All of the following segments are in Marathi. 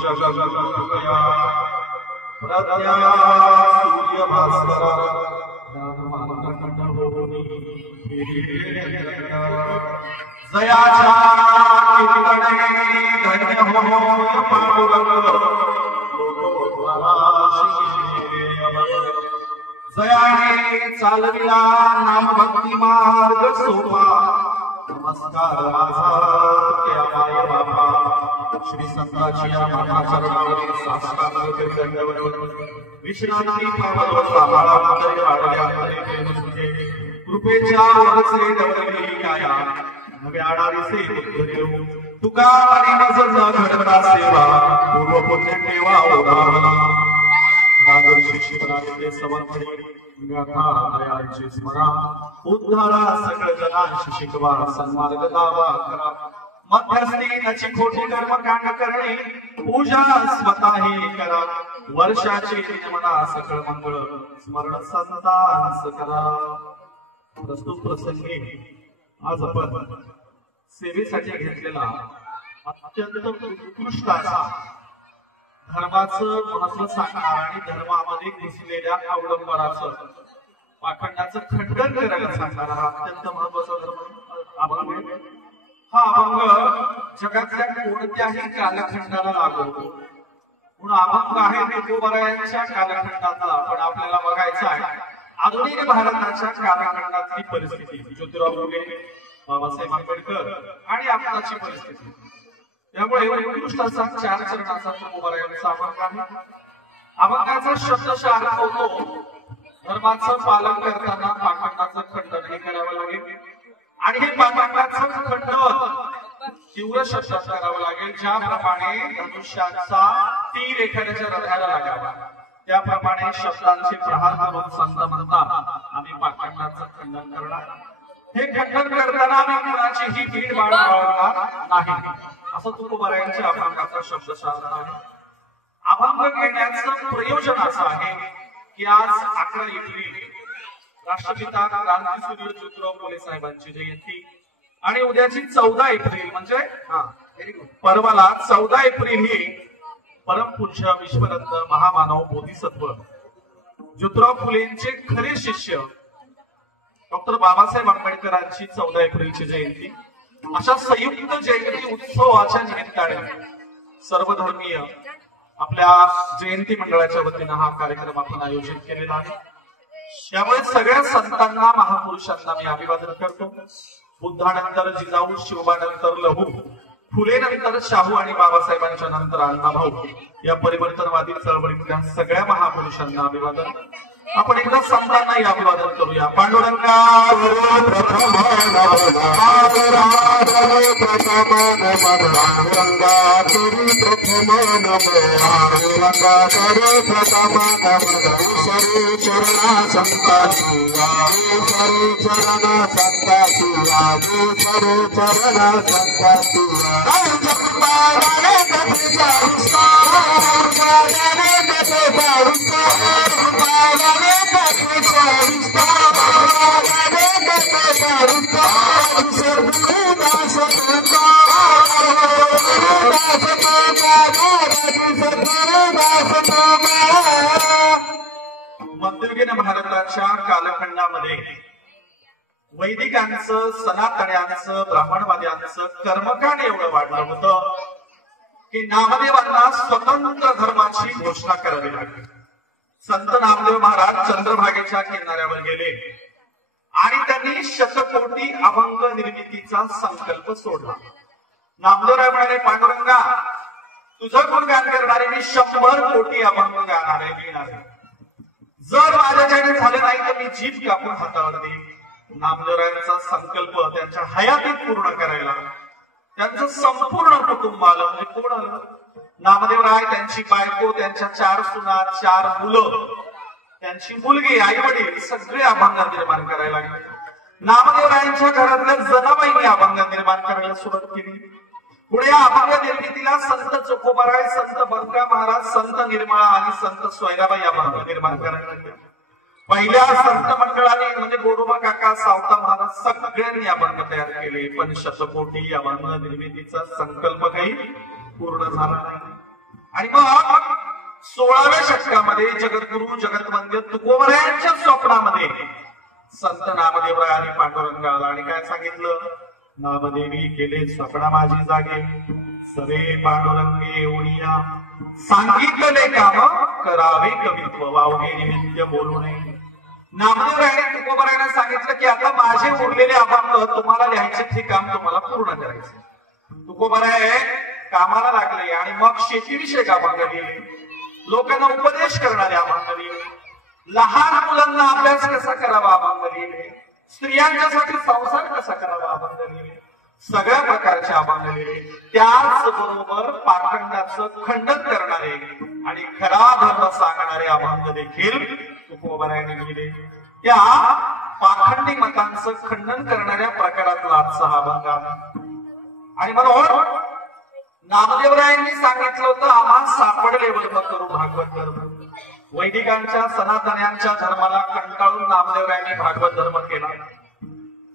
जगजगया प्रज्ञा सूर्य भास्कर जयाच्या कीर्तने धन्य होय पांडुरंग जयाने चालविला नाम भक्ती मार्ग सोपा नमस्कार माझा माय बाबा श्री संताची चरणावरील साष्टांग दंडवत विश्रांती पावलो सांभाळा मंदिर वाढल्या प्रेम तुझे कृपेच्या वरचे डवरली काया नवे आडारीसे बुद्ध देऊ तुका आणि मज घडता सेवा पूर्व पुण्य ठेवा ओढावला राजर्षी शिवराजे समर्थने गाथा दयाचे स्मरा उद्धारा सकळ जनांशी शिकवा सन्मार्ग दावा करा मध्यस्थी नची खोटी कर्मकांड करणे पूजा स्वतःही करा वर्षाची नियमना सकळ मंगळ स्मरण संतांस करा। प्रस्तुत प्रसंगी आज आपण सेवेसाठी घेतलेला अत्यंत उत्कृष्ट असा धर्माचं महत्व सांगणार आणि धर्मामध्ये घुसलेल्या अवलंबनाचं पाखंडाचं खंडन करायला सांगणारा हा अत्यंत महत्वाचा धर्म अभंग आहे। हा अभंग जगातल्या कोणत्याही कालखंडाला लागतो म्हणून अभंग आहे ते तुकोबरायांच्या कालखंडातला पण आपल्याला बघायचा आहे आधुनिक भारताच्या कालखंडातली परिस्थिती ज्योतिराव फुले बाबासाहेब आंबेडकर आणि आताची परिस्थिती त्यामुळे उत्कृष्ट असा 4 चरणाचा तुकोबरायांचा अभंग आहे। अभंगाचा शब्दशः अर्थ होतो धर्माचं पालन करताना पाखंडाचं खंडन हे करावं लागेल आणि हे पाखंडाचं खंडन तीव्र शब्दात करावं लागेल ज्याप्रमाणे धनुष्याचा तीर एखाद्याच्या हृदयाला लागावा त्याप्रमाणे शब्दांचे प्रहार करून संत म्हणतात आम्ही पाखंडाचं खंडन करणार हे खंडन करताना आम्ही कुणाचीही भीड बाळगणार नाही असं तुकोबरायांच्या अभंगाचा शब्दशः अर्थ आहे। अभंग घेण्याचं प्रयोजन असं आहे की आज 11 एप्रिल राष्ट्रपिता क्रांतीसूर्य ज्योतिराव फुले साहेबांची जयंती आणि उद्याची 14 एप्रिल म्हणजे परवाला 14 एप्रिल ही परमपूज्य विश्वरत्न महामानव बोधिसत्व ज्योतिराव फुलेंचे खरे शिष्य डॉक्टर बाबासाहेब आंबेडकरांची 14 एप्रिलची जयंती अशा संयुक्त जयंती उत्सवाच्या निमित्ताने सर्वधर्मीय आपल्या जयंती मंडळाच्या वतीने हा कार्यक्रम आपण आयोजित केलेला आहे। त्यामुळे सगळ्या संतांना महापुरुषांना मी अभिवादन करतो। बुद्धानंतर जिजाऊ शिवबानंतर लहू फुलेनंतर शाहू आणि बाबासाहेबांच्या नंतर अण्णाभाऊ या परिवर्तनवादी चळवळीतल्या सगळ्या महापुरुषांना अभिवादन। आपण एकदा संतांनाही अभिवादन करूया। पांडुरंगा मध्ययुगीन भारताच्या कालखंडामध्ये वैदिकांचं सनातन्यांचं ब्राह्मणवाद्यांचं कर्मकांड एवढं वाढलं होतं की नामदेवांना स्वतंत्र धर्माची घोषणा करावी लागली। संत नामदेव महाराज चंद्रभागेच्या किनाऱ्यावर गेले आणि त्यांनी शतकोटी अभंग निर्मितीचा संकल्प सोडला। नामदेवराय म्हणाले पांडुरंगा तुझं गुणगान करणारे मी 100 कोटी अभंग गाणारे लिहिणारे जर माझ्याच्याने झाले नाही तर मी जीभ कापून हातावर देईन। नामदेवरायांचा संकल्प त्यांच्या हयातीत पूर्ण करायला त्यांचं संपूर्ण कुटुंब आलं म्हणजे कोण आलं नामदेवराय त्यांची बायको त्यांच्या 4 सुना 4 मुलं त्यांची मुलगी आई वडील सगळे अभंग निर्माण करायला लागले। नामदेवरायांच्या घरातल्या जनाबाईंनी अभंग निर्माण करायला सुरुवात केली। पुढे या अभंग निर्मितीला संत तुकोबराय संत बंका महाराज संत निर्मळा आणि संत सोयराबाई अभंग निर्माण करायला लागले। पहिल्या संत मंडळाने म्हणजे गोरोबा काका, सावता महाराज सगळ्यांनी अभंग तयार केले, पण शतकोटी अभंग निर्मितीचा संकल्प काही पूर्ण झाला नाही. आणि मग 16व्या शतकामध्ये जगद्गुरु जगतवंद्य तुकोबरायांच्या स्वप्नामध्ये संत नामदेवराय आणि पांडुरंग आला आणि काय सांगितलं, नामदेवी केले स्वप्न माझी जागे, सवे पांडुरंगे येऊनिया, सांगितले काम करावे कवित्व, वावगे निमित्त बोलू नये. नामदेवराय आणि तुकोबरायांना सांगितलं की आता माझे उरलेले अभंग तुम्हाला लिहायचे, ते काम तुम्हाला पूर्ण करायचे. तुकोबराय कामाला लागले आणि मग शेतीविषयक अभंग लिहिले, लोकांना उपदेश करणारे अभंग लिहिले, लहान मुलांना अभ्यास कसा करावा अभंग लिहिले, स्त्रियांच्यासाठी संसार कसा करावा अभंग लिहिले, सगळ्या प्रकारचे अभंग लिहिले. त्याचबरोबर पाखंडाचं खंडन करणारे आणि खरा धर्म सांगणारे अभंग देखील तुकोबरायांनी लिहिले. त्या पाखंडी मतांचं खंडन करणाऱ्या प्रकारातला आजचा हा अभंग आहे. आणि म्हणून नामदेवरायांनी सांगितलं होतं, आम्हा सापडले वर्म करू भागवत धर्म. वैदिकांच्या सनातन्यांच्या धर्माला कंटाळून नामदेवरायांनी भागवत धर्म केला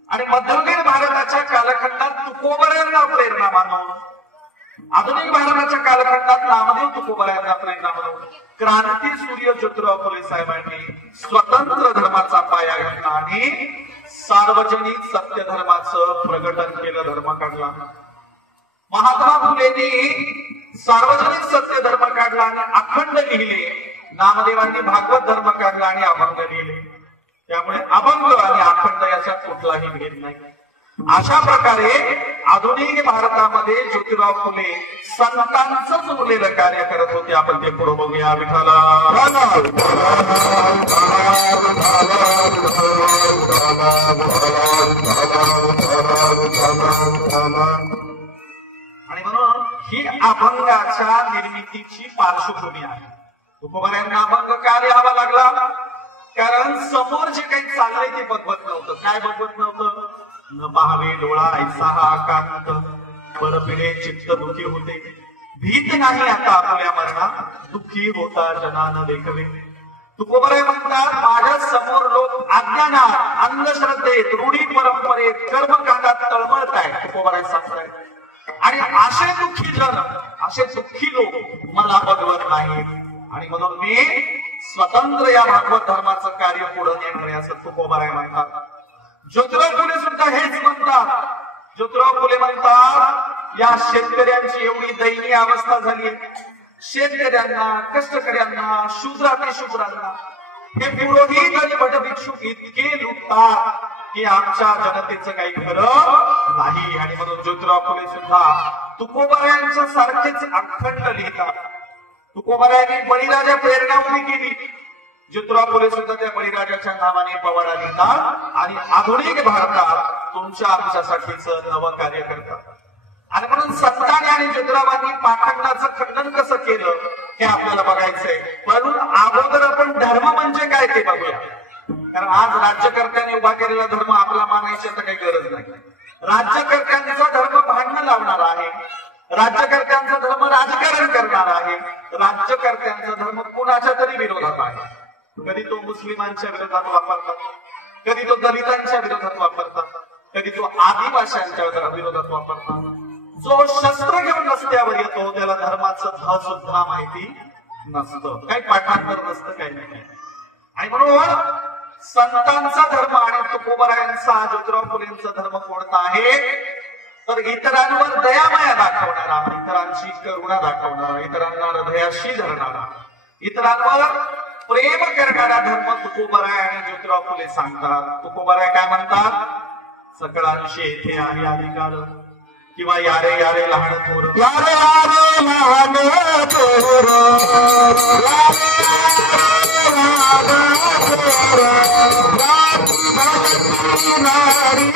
आणि मध्ययुगीन भारताच्या कालखंडात तुकोबरायांना प्रेरणा मानून, आधुनिक भारताच्या कालखंडात नामदेव तुकोबरायांना प्रेरणा म्हणून क्रांती सूर्य ज्योतिराव फुले साहेबांनी स्वतंत्र धर्माचा पाया घातला आणि सार्वजनिक सत्य धर्माचं प्रकटन केलं, धर्म काढला. महात्मा फुलेंनी सार्वजनिक सत्य धर्म काढला आणि अखंड लिहिले, नामदेवांनी भागवत धर्म काढला आणि अभंग लिहिले. त्यामुळे अभंग आणि अखंड याच्यात कुठलाही भेद नाही. अशा प्रकारे आधुनिक भारतामध्ये ज्योतिराव फुले संतांचंच उरलेलं कार्य करत होते. आपण ते पुढे बघूया. विठाला आणि म्हणून ही अभंगाच्या निर्मितीची पार्श्वभूमी आहे. तुकोबरायांना अभंग का लिहावा लागला? कारण समोर जे काही चाललंय ते बघवत नव्हतं. काय बघवत नव्हतं? न पाहावे डोळा ऐसा हा कांत, परपिढे चित्त दुखी होते, भीत नाही आता आपल्या मरणात, दुःखी होता जनान देखवे. तुकोबराय म्हणतात, माझ्या समोर लोक अज्ञानात, अंधश्रद्धेत, रूढी परंपरेत, कर्मकांडात तळमळत आहेत. तुकोबराय सांगतायत आणि असे दुःखी जन, असे दुःखी लोक मला बघवत नाहीत आणि म्हणून मी स्वतंत्र या भागवत धर्माचं कार्य पुढे नेणार आहे असं तुकोबराय म्हणतात. ज्योतिराव फुले सुद्धा हेच म्हणतात. ज्योतिराव फुले म्हणतात, या शेतकऱ्यांची एवढी दयनीय अवस्था झाली, शेतकऱ्यांना, कष्टकऱ्यांना, शूद्रातिशूद्रांना हे पुरोहित आणि भटभिक्षू इतके लुटतात की आमच्या जनतेचं काही खरं नाही. आणि म्हणून ज्योतिराव फुले सुद्धा तुकोबरायांच्या सारखेच अखंड लिहितात. तुकोबरायांनी बळीराजा प्रेरणा उभी केली, ज्योतिराव फुले सुद्धा त्या बळीराजाच्या नावाने पवाडा लिहितात आणि आधुनिक भारतात तुमच्या आमच्यासाठीच नवं कार्य करतात. आणि म्हणून संतांनी आणि ज्योतिरावांनी पाखंडाचं खंडन कसं केलं हे आपल्याला बघायचंय. म्हणून अगोदर आपण धर्म म्हणजे काय ते बघूया. कारण आज राज्यकर्त्यांनी उभा केलेला धर्म आपला मानायची तर काही गरज नाही. राज्यकर्त्यांचा धर्म भांडणं लावणार आहे, राज्यकर्त्यांचा धर्म राजकारण करणार आहे, राज्यकर्त्यांचा धर्म कुणाच्या तरी विरोधात आहे. कधी तो मुस्लिमांच्या विरोधात वापरतात, कधी तो दलितांच्या विरोधात वापरतात, कधी तो आदिवासींच्या विरोधात वापरतात. जो शस्त्र घेऊन रस्त्यावर येतो त्याला धर्माचं ध सुद्धा माहिती नसतं, काही पाठांतर नसतं, काही नाही. आणि म्हणून संतांचा धर्म आणि तुकोबरायांचा, ज्योतिराव फुलेंचा धर्म कोणता आहे तर इतरांवर दयामाया दाखवणारा, इतरांची करुणा दाखवणारा, इतरांना हृदयाशी धरणारा, इतरांवर प्रेम करणारा धर्म तुकोबराय आणि ज्योतिराव फुले सांगतात. तुकोबराय काय म्हणतात? सकळांशी येथे आहे अधिकार, किंवा यारे यारे लहान थोर, यारे यारे लहान थोर, नारी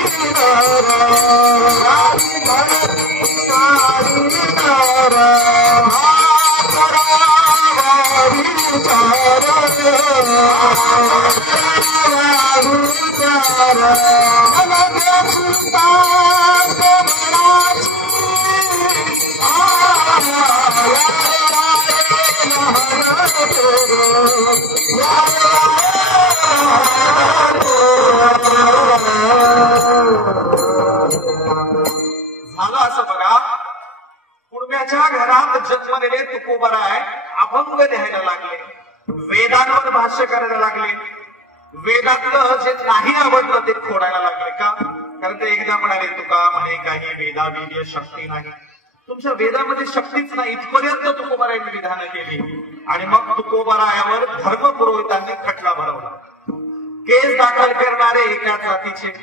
वेदाच्या घरात जन्मलेले तुकोबराय अभंग लिहायला लागले, वेदांवर भाष्य करायला लागले, वेदातलं जे नाही आवडलं ते खोडायला लागले. का? कारण ते एकदा म्हणाले तुका म्हणे काही वेदावीर्य शक्ती नाही, तुमच्या वेदामध्ये शक्तीच नाही, इथपर्यंत तुकोबरायांनी विधानं केली. आणि मग तुकोबरायावर धर्म पुरोहितांनी खटला भरवला. केस दाखल करणारे एका जातीचे,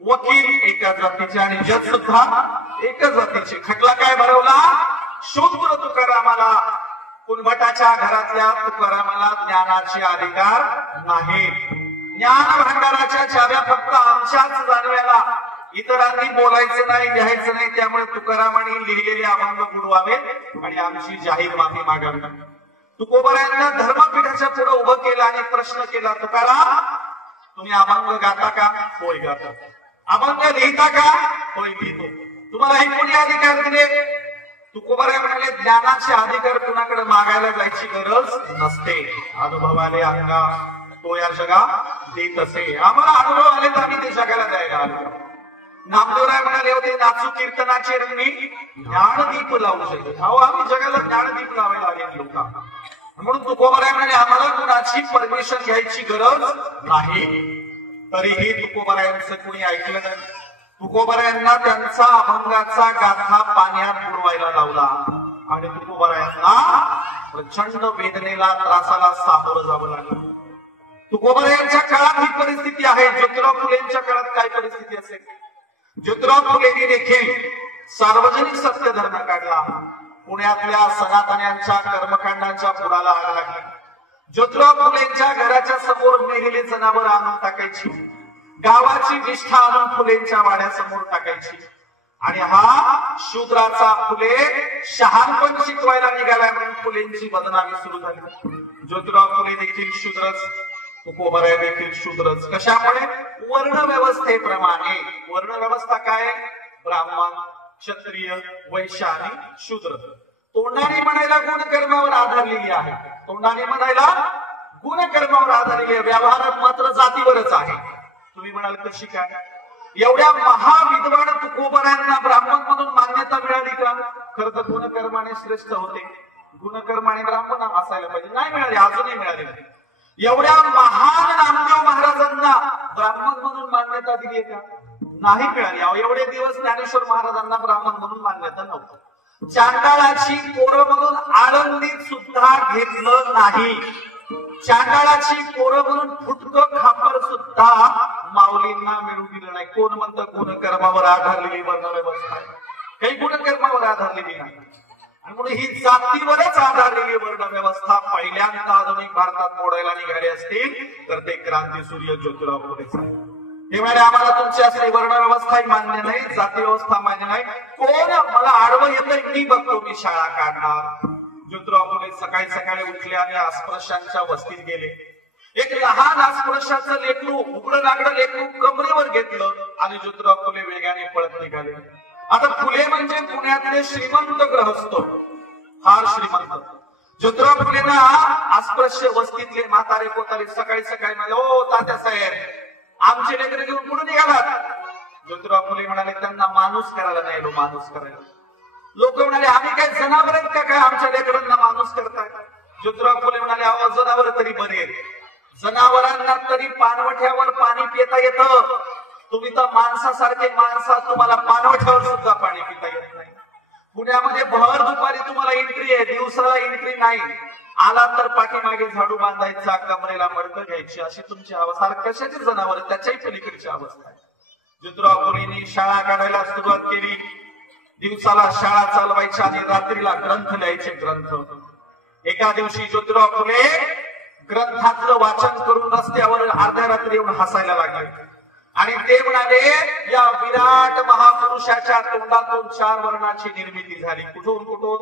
वकील एका जातीचे आणि जज सुद्धा एका जातीचे. खटला काय भरवला? शूद्र तुकारामाला, कुलभटाच्या घरातल्या तुकारामाला ज्ञानाचे अधिकार नाही, ज्ञान भांडाराच्या चाव्या फक्त आमच्याच जाणव्याला, इतरांनी बोलायचं नाही, लिहायचं नाही. त्यामुळे तुकारामांनी लिहिलेले अभंग बुडवावे आणि आमची जाहीर माफी मागावी. तुकोबरायांना धर्मपीठाच्या पुढे उभं केलं आणि प्रश्न केला, तुकाराम तुम्ही अभंग गाता का? होय गाता. अभंग लिहिता का? होय लिहितो. तुम्हाला हे कोणी अधिकार दिले? तुकोबराय म्हणाले ज्ञानाचे अधिकार कुणाकडे मागायला जायची गरज नसते, अनुभवाले अंगा तो या जगा देत असे. आम्हाला अनुभव आले तर आम्ही ते जगाला द्यायला आलो. नामदेवराय म्हणाले होते नाचू कीर्तनाचे रंगी ज्ञानदीप लावू शकतो. अहो आम्ही जगाला ज्ञानदीप लावायला आले लोक. म्हणून तुकोबराय म्हणाले आम्हाला कुणाची परमिशन घ्यायची गरज नाही. तरीही तुकोबरायांचं कोणी ऐकलं नाही. तुकोबरायांना त्यांचा अभंगाचा गाथा पाण्यात बुडवायला लावला आणि तुकोबरायांना प्रचंड वेदनेला, त्रासाला सामोरं जावं लागलं. तुकोबरायांच्या काळात ही परिस्थिती आहे. ज्योतिराव फुलेंच्या काळात काय परिस्थिती असेल? ज्योतिराव फुलेंनी देखील सार्वजनिक सत्यधर्म काढला. पुण्यातल्या सनातन्यांच्या कर्मकांडांच्या पुराला आग लागली. ज्योतिराव फुलेंच्या घराच्या समोर मेलेले जनावर आणून टाकायची, गावाची निष्ठा आणून फुलेंच्या वाड्यासमोर टाकायची. आणि हा शूद्राचा फुले शहाणपण शिकवायला निघालाय म्हणून फुलेंची बदनामी सुरू झाली. ज्योतिराव फुले देखील शूद्रच, तुकोबराय देखील शूद्रच. कशामुळे? वर्ण व्यवस्थेप्रमाणे. वर्ण व्यवस्था काय? ब्राह्मण, क्षत्रिय, वैश्य आणि शूद्र. तोंडाने म्हणायला गुणकर्मावर आधारलेली आहे, तोंडाने म्हणायला गुणकर्मावर आधारलेली आहे, व्यवहारात मात्र जातीवरच आहे. तुम्ही म्हणाल कशी काय? एवढ्या महाविद्वान तुकोबरायांना ब्राह्मण म्हणून मान्यता मिळाली का? खरं तर गुणकर्माने श्रेष्ठ होते, गुणकर्माने ब्राह्मण असायला पाहिजे, नाही मिळाले, अजूनही मिळाले नाही. एवढ्या महान नामदेव महाराजांना ब्राह्मण म्हणून मान्यता दिली का? नाही मिळाली. एवढे दिवस ज्ञानेश्वर महाराजांना ब्राह्मण म्हणून मान्यता नव्हतं. चांडाळाची पोरं म्हणून आळंदीत सुद्धा घेतलं नाही. चांडाळाची पोरं म्हणून फुटकं खापर सुद्धा माऊलींना मिळू दिलं नाही. कोण म्हणतं गुणकर्मावर आधारलेली वर्णव्यवस्था आहे? काही गुणकर्मावर आधारलेली नाही. आणि म्हणून ही जातीवरच आधारलेली वर्णव्यवस्था पहिल्यांदा आधुनिक भारतात मोडायला निघाले असतील तर ते क्रांतीसूर्य ज्योतिराव फुलेच आहे. हे म्हणाले आम्हाला तुमची असली वर्णव्यवस्थाही मान्य नाही, जाती व्यवस्था मान्य नाही. कोण मला आडवं येतंय मी बघतो, मी शाळा काढणार. ज्योतिराव फुले सकाळी सकाळी उठले आणि अस्पृश्यांच्या वस्तीत गेले. एक लहान अस्पृश्याचं लेकरू, उघडं नागडं लेकरू कमरेवर घेतलं आणि ज्योतिराव फुले वेगाने पळत निघाले. आता फुले म्हणजे पुण्यातले श्रीमंत गृहस्थ, फार श्रीमंत. ज्योतिराव फुलेंना अस्पृश्य वस्तीतले म्हातारे कोतारे सकाळी सकाळी म्हणाले, ओ तात्यासाहेब आमचे लेकरं घेऊन कुठून निघालात? ज्योतिराव फुले म्हणाले त्यांना माणूस करायला नाही, माणूस करायला. लोक म्हणाले आम्ही काय जनावर आहेत का काय आमच्या लेकरांना माणूस करताय? ज्योतिराव फुले म्हणाले अहो जनावर तरी बरे, जनावरांना तरी पाणवठ्यावर पाणी पिता येतं, तुम्ही तर माणसासारखे माणसात तुम्हाला पाणवठ्यावर सुद्धा पाणी पिता येत नाही. पुण्यामध्ये भर दुपारी तुम्हाला एंट्री आहे, दिवसाला एंट्री नाही. आला तर पाठीमागे झाडू बांधायचा, कमरेला मडकं घ्यायची, अशी तुमची अवस्था. कशाची जनावर? त्याच्याही पलीकडची अवस्था आहे. ज्योतिराव फुलेंनी शाळा काढायला सुरुवात केली. दिवसाला शाळा चालवायच्या आणि रात्रीला ग्रंथ लिहायचे, ग्रंथ. एका दिवशी ज्योतिराव फुले ग्रंथातलं वाचन करून रस्त्यावर अर्ध्या रात्री येऊन हसायला लागले आणि ते म्हणाले या विराट महापुरुषाच्या तोंडातून 4 वर्णाची निर्मिती झाली. कुठून कुठून?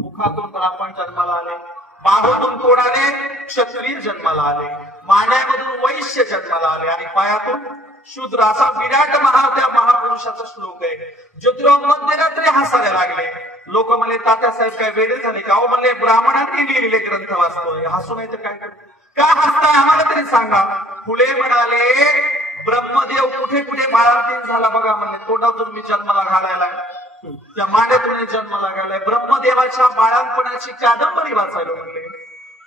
मुखातून ब्राह्मण जन्माला आले, बाहूतून कोण आले? क्षत्रिय जन्माला आले, मानेमधून वैश्य जन्माला आले आणि पायातून शूद्र. असा विराट त्या महापुरुषाचा श्लोक आहे. ज्योतिराव मध्यरात्री हसायला लागले. लोक म्हणले तात्यासाहेब काय वेडे झाले का? म्हणले ब्राह्मणांनी लिहिलेले ग्रंथ वाचतोय, हसू नाही तर काय करू? का हसताय आम्हाला तरी सांगा. फुले म्हणाले ब्रह्मदेव कुठे कुठे बाळांतीन झाला बघा, म्हणले तोंडातून मी जन्माला घालायला. त्या मांड्यातून जन्म लागायलाय, ब्रह्मदेवाच्या बाळांपणाची कादंबरी वाचायला म्हणले.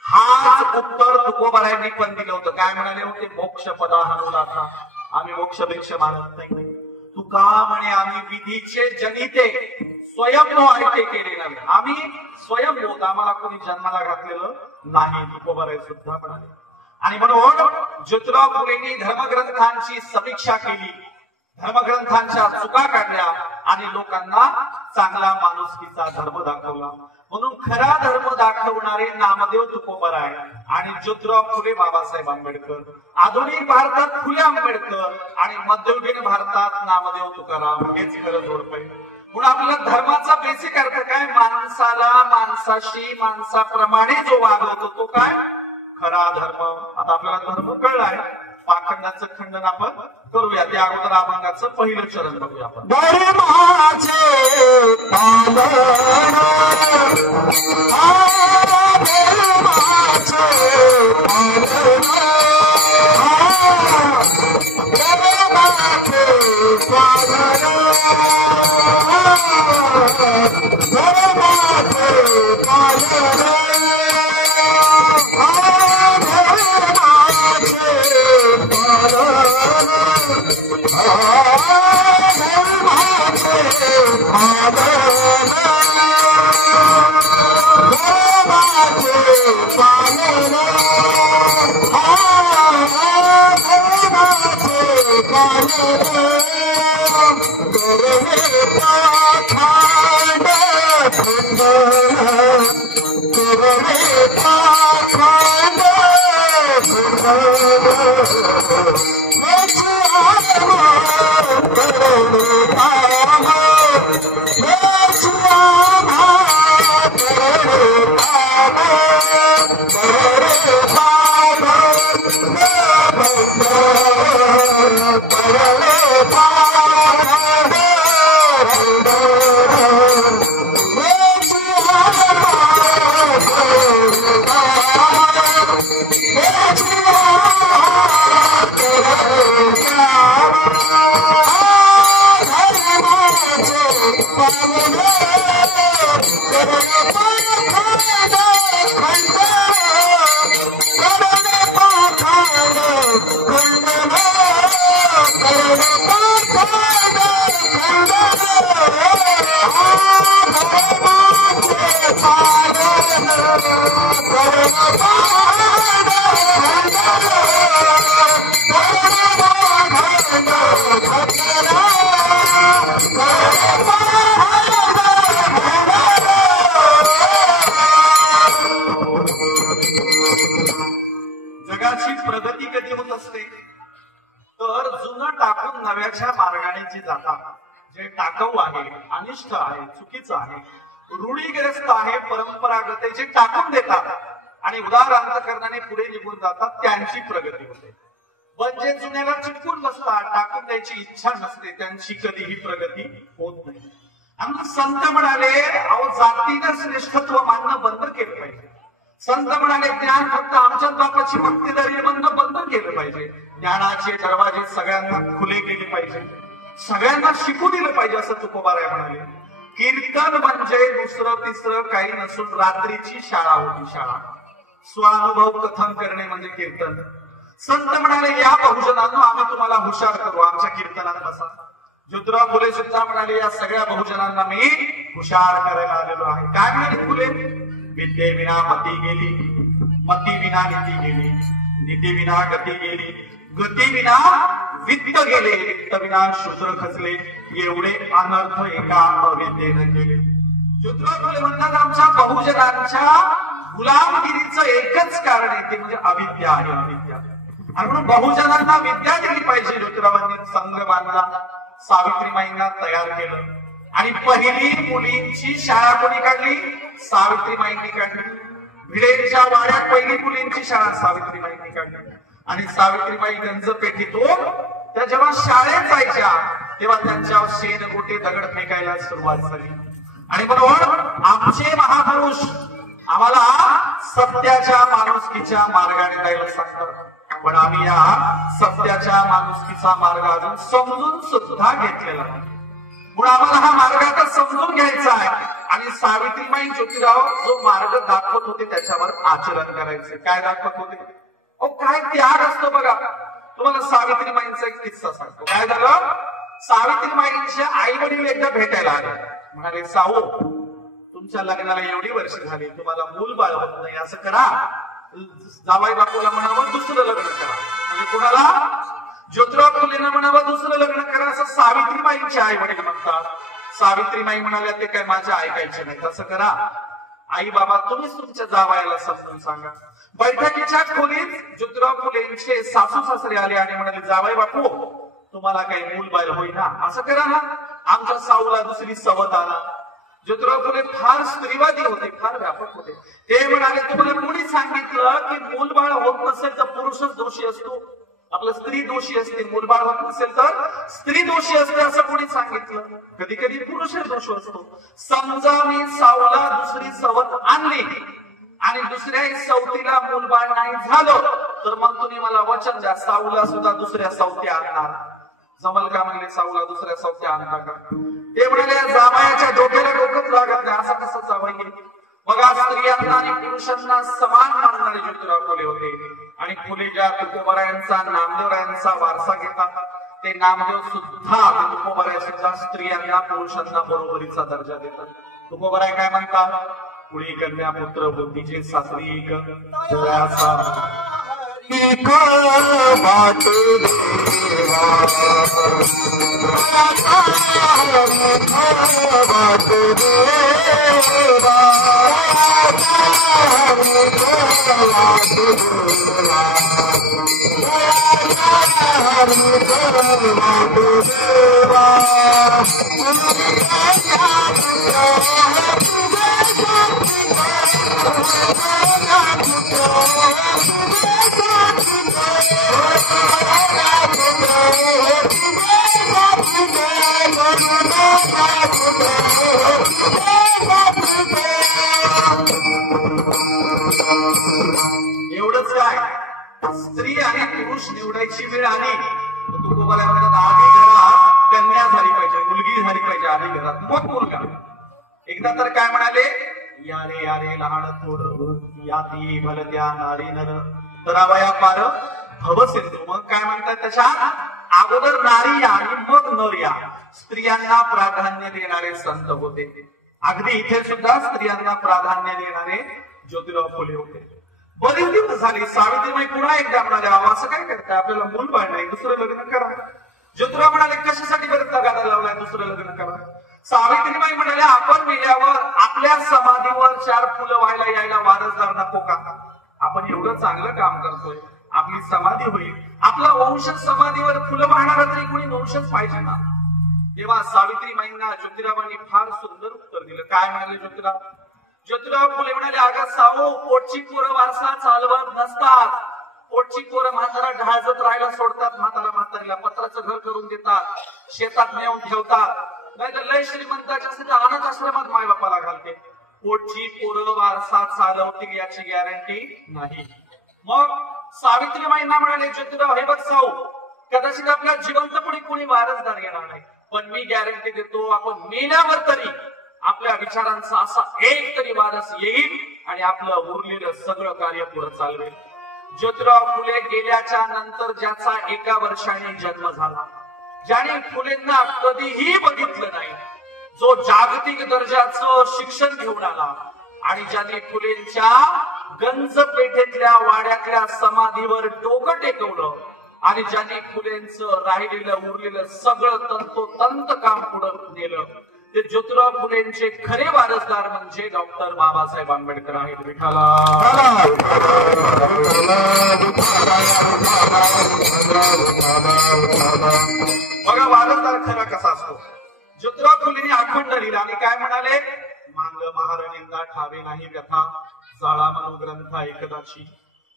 हाच उत्तर तुकोबारायांनी पण दिलं होतं. काय म्हणाले होते? मोक्ष पदा हनुनाथा, आम्ही मोक्ष भिक्ष मानत नाही. तुका म्हणे आम्ही विधीचे जनिते, स्वयंभू ऐके केले नव्हे. आम्ही स्वयंभूत, आम्हाला कोणी जन्माला घातलेलं नाही, तुकोबाराय सुद्धा म्हणाले. आणि म्हणून ज्योतिराव फुलेंनी धर्मग्रंथांची समीक्षा केली, धर्मग्रंथांच्या चुका काढल्या आणि लोकांना चांगला माणुसकीचा धर्म दाखवला. म्हणून खरा धर्म दाखवणारे नामदेव तुकोबाराय आणि ज्योतिराव फुले बाबासाहेब आंबेडकर. आधुनिक भारतात फुले आंबेडकर आणि मध्ययुगीन भारतात नामदेव तुकाराम, हेच खरं जोडपं. म्हणून आपल्या धर्माचा बेसिक अर्थ काय? माणसाला माणसाशी माणसाप्रमाणे जो वागवतो तो काय खरा धर्म. आता आपल्याला धर्म कळलाय, पाखंडाचं खंडन आपण करूया. त्या अगोदर अभंगाचं पहिलं चरण बघूया आपण. धर्माचे प्रगती कधी होत असते तर जुनं टाकून नव्याच्या मार्गाने जे जातात, जे टाकाऊ आहे, अनिष्ट आहे, चुकीचं आहे, रूढीग्रस्त आहे, परंपरागत आहे, जे टाकून देतात आणि उदार अंतकरणाने पुढे निघून जातात, त्यांची प्रगती होते. पण जे जुन्याला चिटकून बसतात, टाकून द्यायची इच्छा नसते, त्यांची कधीही प्रगती होत नाही. आणि संत म्हणाले, अहो जातीनं श्रेष्ठत्व मानणं बंद केलं पाहिजे. संत म्हणाले, ज्ञान फक्त आमच्याच बापाची भक्तीदारी म्हणणं बंद केलं पाहिजे. ज्ञानाचे दरवाजे सगळ्यांना खुले केले पाहिजे, सगळ्यांना शिकू दिलं पाहिजे, असं तुकोबाराय म्हणाले. कीर्तन म्हणजे दुसरं तिसरं काही नसून रात्रीची शाळा होती. शाळा स्वानुभव कथन करणे म्हणजे कीर्तन. संत म्हणाले, या बहुजनांनो आम्ही तुम्हाला हुशार करू, आमच्या कीर्तनात बसा. ज्योतिराव फुले सुद्धा म्हणाले, या सगळ्या बहुजनांना मी हुशार करायला आलेलो आहे. काय म्हणाले फुले? विद्ये विना मती गेली, मती विना नीती गेली, नीती विना गती गेली, गती विना वित्त गेले, वित्त विना शूद्र खचले, एवढे अनर्थ एका अविद्येनं केले. ज्योतिराव फुले म्हणतात, आमच्या बहुजनांच्या गुलामगिरीचं एकच कारण आहे, ते म्हणजे अविद्या आहे, अविद्या. आणि म्हणून बहुजनांना विद्या दिली पाहिजे. ज्योतिरावांनी संघ बांधला, सावित्रीमाईंना तयार केलं आणि पहिली मुलींची शाळा कोणी काढली? सावित्रीमाईंनी काढली. भिडेच्या वाड्यात पहिली मुलींची शाळा सावित्रीमाईंनी काढली. आणि सावित्रीबाई गंज पेठीतून त्या जेव्हा शाळेत जायच्या तेव्हा त्यांच्यावर शेण गोटे दगड फेकायला सुरुवात झाली. आणि म्हणून आमचे महापुरुष आम्हाला सत्याच्या माणुसकीच्या मार्गाने जायला सांगतात, पण आम्ही या सत्याच्या माणुसकीचा मार्ग अजून समजून सुद्धा घेतलेला नाही. म्हणून आम्हाला हा मार्ग आता समजून घ्यायचा आहे आणि सावित्रीबाई ज्योतिराव जो मार्ग दाखवत होते त्याच्यावर आचरण करायचे. काय दाखवत होते? काय त्याग असतो बघा. तुम्हाला सावित्रीबाईंचा एक किस्सा सांगतो. काय झालं, सावित्रीबाईंचे आई वडील एकदा भेटायला आले. म्हणाले, साऊ तुमच्या लग्नाला एवढी वर्ष झाली, तुम्हाला मूल बाळ होत नाही, असं करा जावाई बापूला म्हणावं दुसरं लग्न करा. म्हणजे कुणाला? ज्योतिराव फुलेंना म्हणावं दुसरं लग्न करा असं सावित्रीबाईंचे आई वडील म्हणतात. सावित्रीबाई म्हणाल्या ते काय माझ्या ऐकायचे नाही, तसं करा आई बाबा तुम्हीच तुमच्या जावयाला समजून सांगा. बैठकीच्या खोलीत ज्योतिराव फुलेंचे सासू सासरे आले आणि म्हणाले, जावई बापू तुम्हाला काही मूल बाळ होईना, असं करा ना आमच्या साऊला दुसरी सवत आणा. ज्योतिराव फुले फार स्त्रीवादी होते, फार व्यापक होते. ते म्हणाले, तुम्हाला कोणी सांगितलं की मूलबाळ होत नसेल तर पुरुषच दोषी असतो? आपलं स्त्री दोषी असते, मूलबाळ होत नसेल तर स्त्री दोषी असते असं कोणी सांगितलं? कधी कधी पुरुष दोष असतो. समजा मी साऊला दुसरी सवत आणली आणि दुसऱ्या सवतीला मूलबाळ नाही झालं तर मग तुम्ही मला वचन द्या साऊला सुद्धा दुसऱ्या सवती आणणार. जमल का? म्हणले, साऊला दुसऱ्या सवती आणता का? ते म्हणाले, जावयाच्या डोक्याला डोकंच लागत नाही, असं कसं जावई? बघा, स्त्रियांना आणि पुरुषांना समान मानणारे ज्योतिराव फुले होते. आणि फुले ज्या तुकोबारायांचा नामदेवरायांचा वारसा घेतात ते नामदेव सुद्धा तुकोबाराय सुद्धा स्त्रियांना पुरुषांना बरोबरीचा दर्जा देतात. तुकोबाराय काय म्हणतात? कुळी कन्या पुत्र बुद्धीचे सासरी एक एवढंच काय, स्त्री आणि पुरुष निवडायची वेळ आली तुकोबाराय म्हणतात, आधी घरात कन्या झाली पाहिजे, मुलगी झाली पाहिजे आधी घरात, मग मुलगा. एकदा तर काय म्हणाले, यारे यारे लहान थोड याती भलत्या नारी नर तरावया पार भव सिंधू. मग काय म्हणतात, त्याच्या अगोदर नारी या आणि मग नर या. स्त्रियांना प्राधान्य देणारे संत होते. अगदी इथे सुद्धा स्त्रियांना प्राधान्य देणारे ज्योतिराव फुले होते. बरीच दिवस झाली, सावित्रीबाई पुन्हा एकदा म्हणाले, असं काय करताय, आपल्याला मूल बाळ नाही, दुसरं लग्न करा. ज्योतिराव म्हणाले, कशासाठी बरं तगादा लावलाय, दुसरं लग्न करा. सावित्रीबाई म्हणाले, आपण मेल्यावर आपल्या समाधीवर 4 फुलं व्हायला यायला वारसदार नको का? आपण एवढं चांगलं काम करतोय, आपली समाधी होईल, आपला वंश समाधीवर फुलं वाहणारा तरी कोणी वंशच पाहिजे ना. तेव्हा सावित्रीबाईंना ज्योतिरावांनी फार सुंदर उत्तर दिलं. काय म्हणाले ज्योतिराव? ज्योतिराव फुले म्हणाले, अगं सावो, पोटची पोरं वारसा चालवत नसतात. पोटची पोरं म्हातारा ढाळजत राहायला सोडतात, म्हातारीला पत्राचं घर करून देतात, शेतात नेऊन ठेवतात, नाही तर लय श्रीमंताच्या असेल तर अनाथ आश्रमात मायबापाला घालते. पोटची पोरं वारसा चालवतील याची गॅरंटी नाही. मग सावित्रीबाईंना म्हणाले, ज्योतिराव हे बघ साऊ, कदाचित आपल्या जिवंतपणी कोणी वारसदार येणार नाही, पण मी गॅरंटी देतो आपण मेल्यावर तरी आपल्या विचारांचा असा एक तरी वारस येईल आणि आपलं उरलेलं सगळं कार्य पुढे चालवेल. ज्योतिराव फुले गेल्याच्या नंतर ज्याचा 1 वर्षाने जन्म झाला, ज्याने फुलेंना कधीही बघितलं नाही, जो जागतिक दर्जाचं शिक्षण घेऊन आला आणि ज्याने फुलेंच्या गंज पेठेतल्या वाड्यातल्या समाधीवर डोकं टेकवलं आणि ज्याने फुलेंचं राहिलेलं उरलेलं सगळं तंतोतंत काम पुढे नेलं, ते ज्योतिराव फुलेंचे खरे वारसदार म्हणजे डॉक्टर बाबासाहेब आंबेडकर आहेत. विठाला बघा वारसदार खरा कसा असतो. ज्योतिराव फुलेंनी अखंड लिहिला आणि काय म्हणाले, मांग महाराणींना ठावे नाही व्यथा, जाळा मनोग्रंथा एकदाची.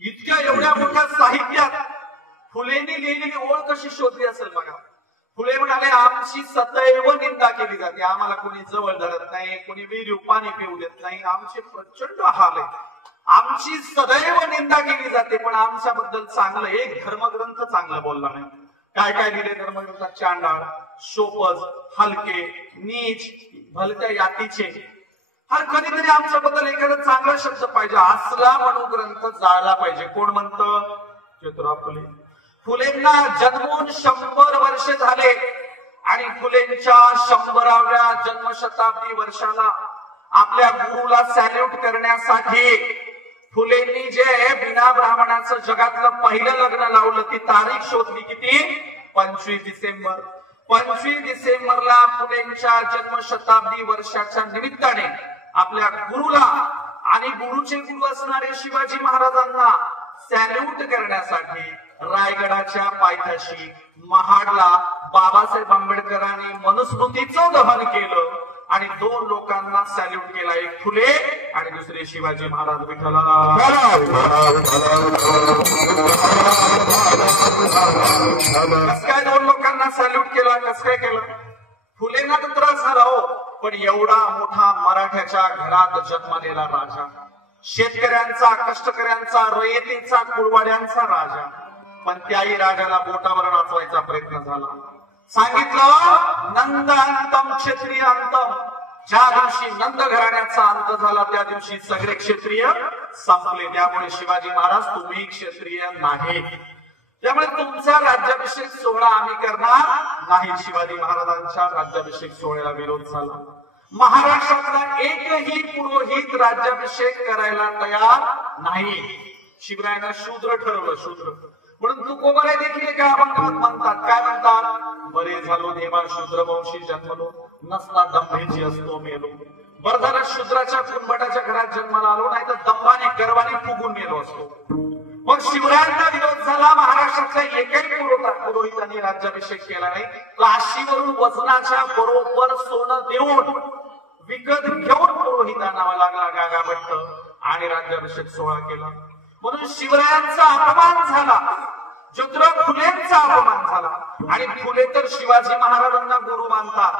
इतक्या एवढ्या मोठ्या साहित्यात फुलेंनी लिहिलेली ओळ कशी शोधली असेल बघा. फुले म्हणाले, आमची सदैव निंदा केली जाते, आम्हाला कोणी जवळ धरत नाही, कोणी विहिरी पाणी पिऊ देत नाही, आमचे प्रचंड हाल आहे, आमची सदैव निंदा केली जाते, पण आमच्याबद्दल चांगलं एक धर्मग्रंथ चांगलं बोलला नाही. काय काय लिहिले धर्मग्रंथात? चांडाळ, शोपज, हलके, नीच, भलत्या यातीचे. हर कधीतरी आमच्याबद्दल एखादा चांगला शब्द पाहिजे, असला म्हणून ग्रंथ जाळला पाहिजे. कोण म्हणतं? ज्योतिराव फुले. फुलेंना जन्मून 100 वर्ष झाले आणि फुलेंच्या 100व्या जन्मशताब्दी वर्षाला आपल्या गुरुला सॅल्यूट करण्यासाठी फुलेंनी जे बिना ब्राह्मणाचं जगातलं पहिलं लग्न लावलं, ती तारीख शोधली. किती? 25 डिसेंबर. 25 डिसेंबरला फुलेंच्या जन्मशताब्दी वर्षाच्या निमित्ताने आपल्या गुरुला आणि गुरुचे गुरु असणारे शिवाजी महाराजांना सॅल्यूट करण्यासाठी रायगडाच्या पायथ्याशी महाडला बाबासाहेब आंबेडकरांनी मनुस्मृतीचं दहन केलं आणि 2 लोकांना सॅल्यूट केला. एक फुले आणि दुसरे शिवाजी महाराज. विठ्ठला. कस काय 2 लोकांना सॅल्यूट केला? कस काय केलं? फुलेंना तर त्रास झाला हो, पण एवढा मोठा मराठ्याच्या घरात जन्मलेला राजा, शेतकऱ्यांचा, कष्टकऱ्यांचा, रयतेचा, कुळवाड्यांचा राजा, पण त्याही राजाला बोटावर नाचवायचा प्रयत्न झाला. सांगितलं नंद अंतम क्षत्रिय अंतम. ज्या दिवशी नंद घराण्याचा अंत झाला त्या दिवशी सगळे क्षत्रिय संपले. त्यामुळे शिवाजी महाराज तुम्ही क्षत्रिय नाही, त्यामुळे तुमचा राज्याभिषेक सोहळा आम्ही करणार नाही. शिवाजी महाराजांच्या राज्याभिषेक सोहळ्याला विरोध झाला. महाराष्ट्रातला एकही पुरोहित राज्याभिषेक करायला तयार नाही. शिवरायांना शूद्र ठरवलं, शूद्र. म्हणून तुकोबाराय देखील एका अभंगात म्हणतात. काय म्हणतात? बरे झालो देवा शूद्र वंशी जन्मलो, नसता दंभेची असतो मेलो. बरं झालं शूद्राच्या कुंभटाच्या घरात जन्माला आलो, नाही तर दंभाने गर्वाने फुगून मेलो असतो. मग शिवरायांना विरोध झाला. महाराष्ट्रातल्या एकही पुरोहितांनी राज्याभिषेक केला नाही. काशीवरून वजनाच्या बरोबर सोनं देऊन विकत घेऊन पुरोहितांना लागला गागाभट्ट आणि राज्याभिषेक सोहळा केला. म्हणून शिवरायांचा अपमान झाला, ज्योतिराव फुलेंचा अपमान झाला. आणि फुले तर शिवाजी महाराजांना गुरु मानतात.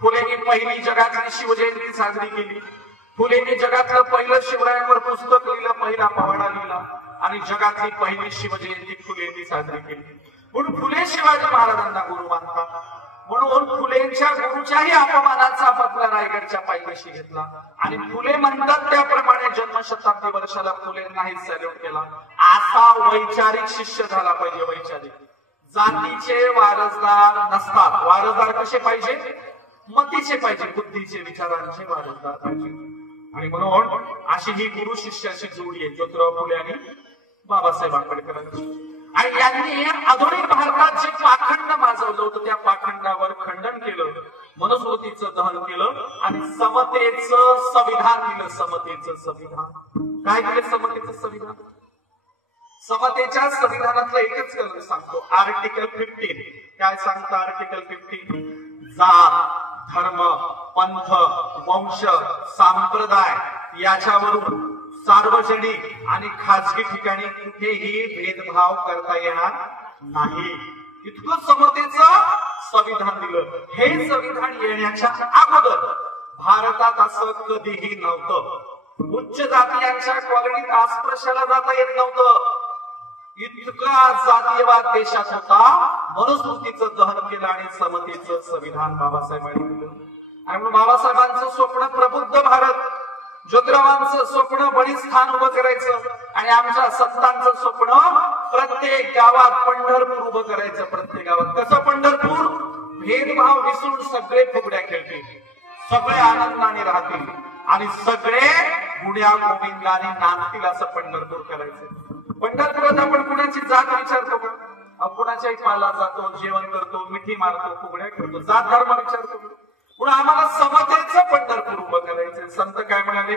फुलेंनी पहिली जगातली शिवजयंती साजरी केली. फुलेंनी जगातलं पहिलं शिवरायांवर पुस्तक लिहिलं, पहिला पवाडा लिहिला आणि जगातली पहिली शिवजयंती फुलेंनी साजरी केली. म्हणून फुले शिवाजी महाराजांना गुरु मानतात. म्हणून फुलेंच्या गुरुच्याही अपमानाचा बदला रायगडच्या पायथ्याशी घेतला आणि फुले म्हणतात त्याप्रमाणे जन्मशताब्दी वर्षाला फुलेंनाही सॅल्यूट केला. असा वैचारिक शिष्य झाला पाहिजे. वैचारिक. जातीचे वारसदार नसतात. वारसदार कसे पाहिजे? मतीचे पाहिजे, बुद्धीचे, विचारांचे वारसदार पाहिजे. आणि म्हणून अशी ही गुरु शिष्याची जोडी आहे ज्योतिराव फुले आणि बाबासाहेब आंबेडकरांची. आणि यांनी आधुनिक भारतात जे पाखंड माजवलं होतं त्या पाखंडावर खंडन केलं, मनुस्मृतीचं दहन केलं आणि समतेचं संविधान दिलं. समतेचं संविधान. काय दिलं समतेचं संविधान? समतेच्या संविधानातलं एकच कलम सांगतो, आर्टिकल 15. काय सांगतं आर्टिकल 15? जात, धर्म, पंथ, वंश, संप्रदाय याच्यावरून सार्वजनिक आणि खाजगी ठिकाणी कुठेही भेदभाव करता येणार नाही. इतकं समतेचं संविधान दिलं. हे संविधान येण्याच्या अगोदर भारतात असं कधीही नव्हतं. उच्च जातीयांच्या कॉलनीत अस्पृश्याला जाता येत नव्हतं. इतका जातीयवाद देशात होता. मनुस्मृतीचं दहन केलं आणि समतेचं संविधान बाबासाहेबांनी दिलं. आणि म्हणून बाबासाहेबांचं स्वप्न प्रबुद्ध भारत, ज्योतिरावांचं स्वप्न बळीस्थान उभं करायचं आणि आमच्या संतांचं स्वप्न प्रत्येक गावात पंढरपूर उभं करायचं. प्रत्येक गावात. कसं पंढरपूर? भेदभाव विसरून सगळे फुगड्या खेळतील, सगळे आनंदाने राहतील आणि सगळे गुड्या गोविंदाने नांदतील असं पंढरपूर करायचं. पंढरपुरात आपण कुणाची जात विचारतो का? कुणाच्याही पाला जातो, जेवण करतो, मिठी मारतो, फुगड्या खेळतो, जात धर्म विचारतो. पुन्हा आम्हाला समतेचं पंढरपूर उभं करायचं. संत काय म्हणाले?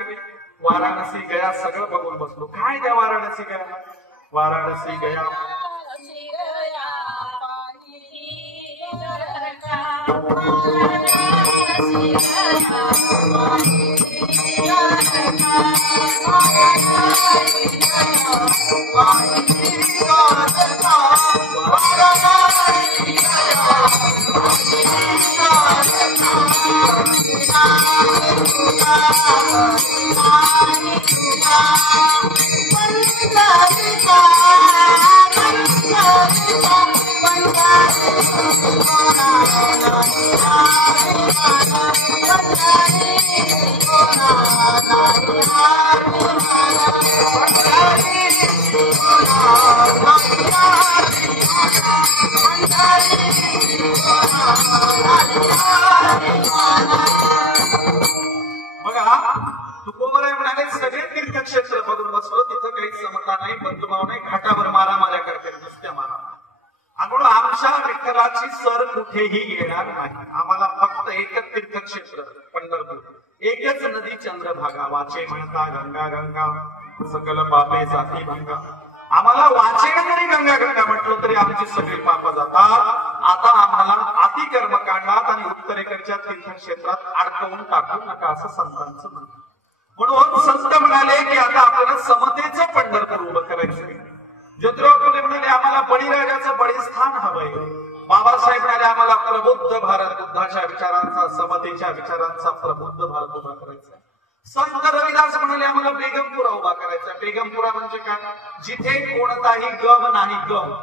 वाराणसी गया सगळं बघून बसलो. काय द्या वाराणसी गया? वाराणसी गया Bye. तुकोबाराय म्हणाले सगळे तीर्थक्षेत्र बघून बसलो, तिथं काही समता नाही, बंधुभाव नाही, घाटावर मारामाऱ्या करतात, नुसत्या मारा. म्हणून आमच्या विठ्ठलाची सर कुठेही येणार नाही. आम्हाला फक्त एकच तीर्थक्षेत्र पंढरपूर, एकच नदी चंद्रभागा. वाचे म्हणता गंगा गंगा, सकल पापे जाती भंगा. आम्हाला वाचेन जरी गंगा गंगा म्हटलं तरी आमची सगळी पाप जातात. आता आम्हाला अति कर्मकांडात आणि उत्तरेकडच्या तीर्थक्षेत्रात अडकवून टाकू नका, असं संतांचं म्हणणं. म्हणून संत म्हणाले की आता आपल्याला समतेचं पंढरपूर उभं करायचं. ज्योतिराव फुले म्हणाले आम्हाला बळीराजाचं बळीस्थान हवंय. बाबासाहेब म्हणाले आम्हाला प्रबुद्ध भारत, बुद्धाच्या विचारांचा, समतेच्या विचारांचा प्रबुद्ध भारत उभा करायचा. संत रविदास म्हणाले आम्हाला बेगमपुरा उभा करायचा. बेगमपुरा म्हणजे काय? जिथे कोणताही गम नाही, गम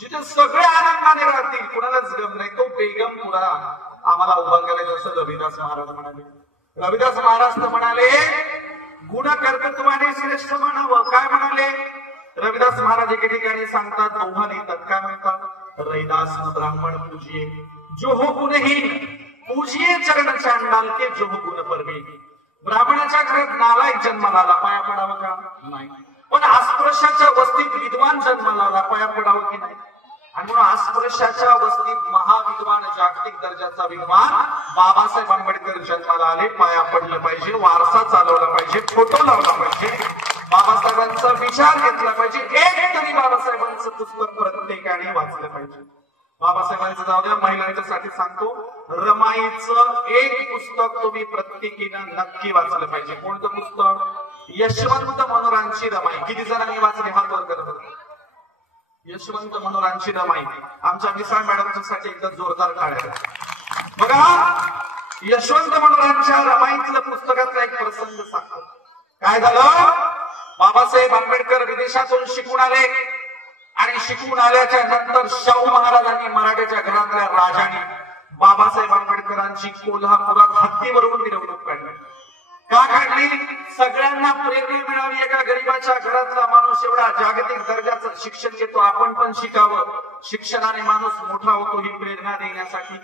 जिथे सगळे आनंदाने राहतील, कुणालाच गम नाही, तो बेगमपुरा आम्हाला उभा करायचा, असं रविदास महाराज म्हणाले. रविदास महाराज म्हणाले गुण कर्तृत्वाने श्रेष्ठ म्हणावं. काय म्हणाले रविदास महाराज? एके ठिकाणी सांगतात, दोहा लिहितात, काय म्हणतात? रैदास ब्राह्मण पूजिये जो हो गुणहीन, पूजिये चरण चांडाल के जो हो गुण परवे. ब्राह्मणाच्या घरात नालायक जन्माला आला, पाया पडावं का? नाही. पण अस्पृश्याच्या वस्तीत विद्वान जन्माला आला, पाया पडावं की नाही? आणि म्हणून अस्पृश्याच्या वस्तीत महाविद्वान, जागतिक दर्जाचा विद्वान बाबासाहेब आंबेडकर जन्माला आले, पाया पडलं पाहिजे, वारसा चालवला पाहिजे, फोटो लावला पाहिजे, बाबासाहेबांचा विचार घेतला पाहिजे. एक तरी बाबासाहेबांचं पुस्तक प्रत्येकाने वाचलं पाहिजे. बाबासाहेबांचं जाऊ द्या, महिलांच्यासाठी सांगतो, रमाईचं एक पुस्तक तुम्ही प्रत्येकीनं नक्की वाचलं पाहिजे. कोणतं पुस्तक? यशवंत मनोरांची रमाई. किती जणांनी वाचली? हात वर करा. यशवंत मनोरांची रमाई. आमच्या मिसाळ मॅडमच्यासाठी एकदा जोरदार टाळ्या. बघा, यशवंत मनोरांच्या रमाईतलं पुस्तकातला एक प्रसंग सांगतो. काय झालं? बाबासाहेब आंबेडकर विदेशातून शिकून आले आणि शिकून आल्याच्या नंतर शाहू महाराजांनी, मराठ्याच्या घरातल्या राजांनी बाबासाहेब आंबेडकरांची कोल्हापुरात हत्तीवरून मिरवणूक काढली. का काढली? सगळ्यांना प्रेरणा मिळावी. एका गरीबाच्या घरातला माणूस एवढा जागतिक दर्जाचं शिक्षण घेतो, आपण पण शिकावं, शिक्षणाने माणूस मोठा होतो, ही प्रेरणा देण्यासाठी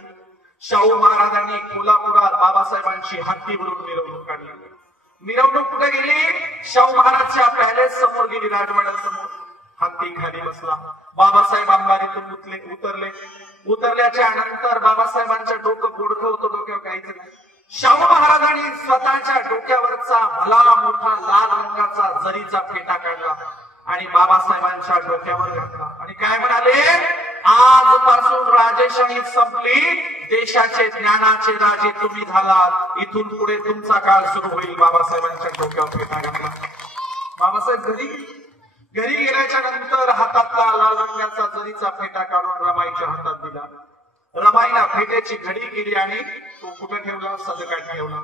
शाहू महाराजांनी कोल्हापुरात बाबासाहेबांची हत्तीवरून मिरवणूक काढली. मिरवणूक कुठे गेली? शाहू महाराजच्या पॅलेस समोर गेली, राजवाड्यासमोर. हत्ती खाली बसला. बाबासाहेब अंबारीतून उतरले. उतरल्याच्या नंतर बाबासाहेबांच्या डोकं गोडखं होतं, डोक्यावर काहीच नाही. शाहू महाराजांनी स्वतःच्या डोक्यावरचा भला मोठा लाल रंगाचा जरीचा फेटा काढला आणि बाबासाहेबांच्या डोक्यावर घातला आणि काय म्हणाले? आजपासून राजेशाही संपली, देशाचे ज्ञानाचे राजे तुम्ही झालात, इथून पुढे तुमचा काळ सुरू होईल. बाबासाहेबांच्या डोक्यावर फेटा घातला. बाबासाहेब घरी गेल्याच्या नंतर हातातला लाल रंगाचा जरीचा फेटा काढून रमाईच्या हातात दिला. रमाईला फेट्याची घडी केली आणि तो कुठे ठेवला? सदकात ठेवला.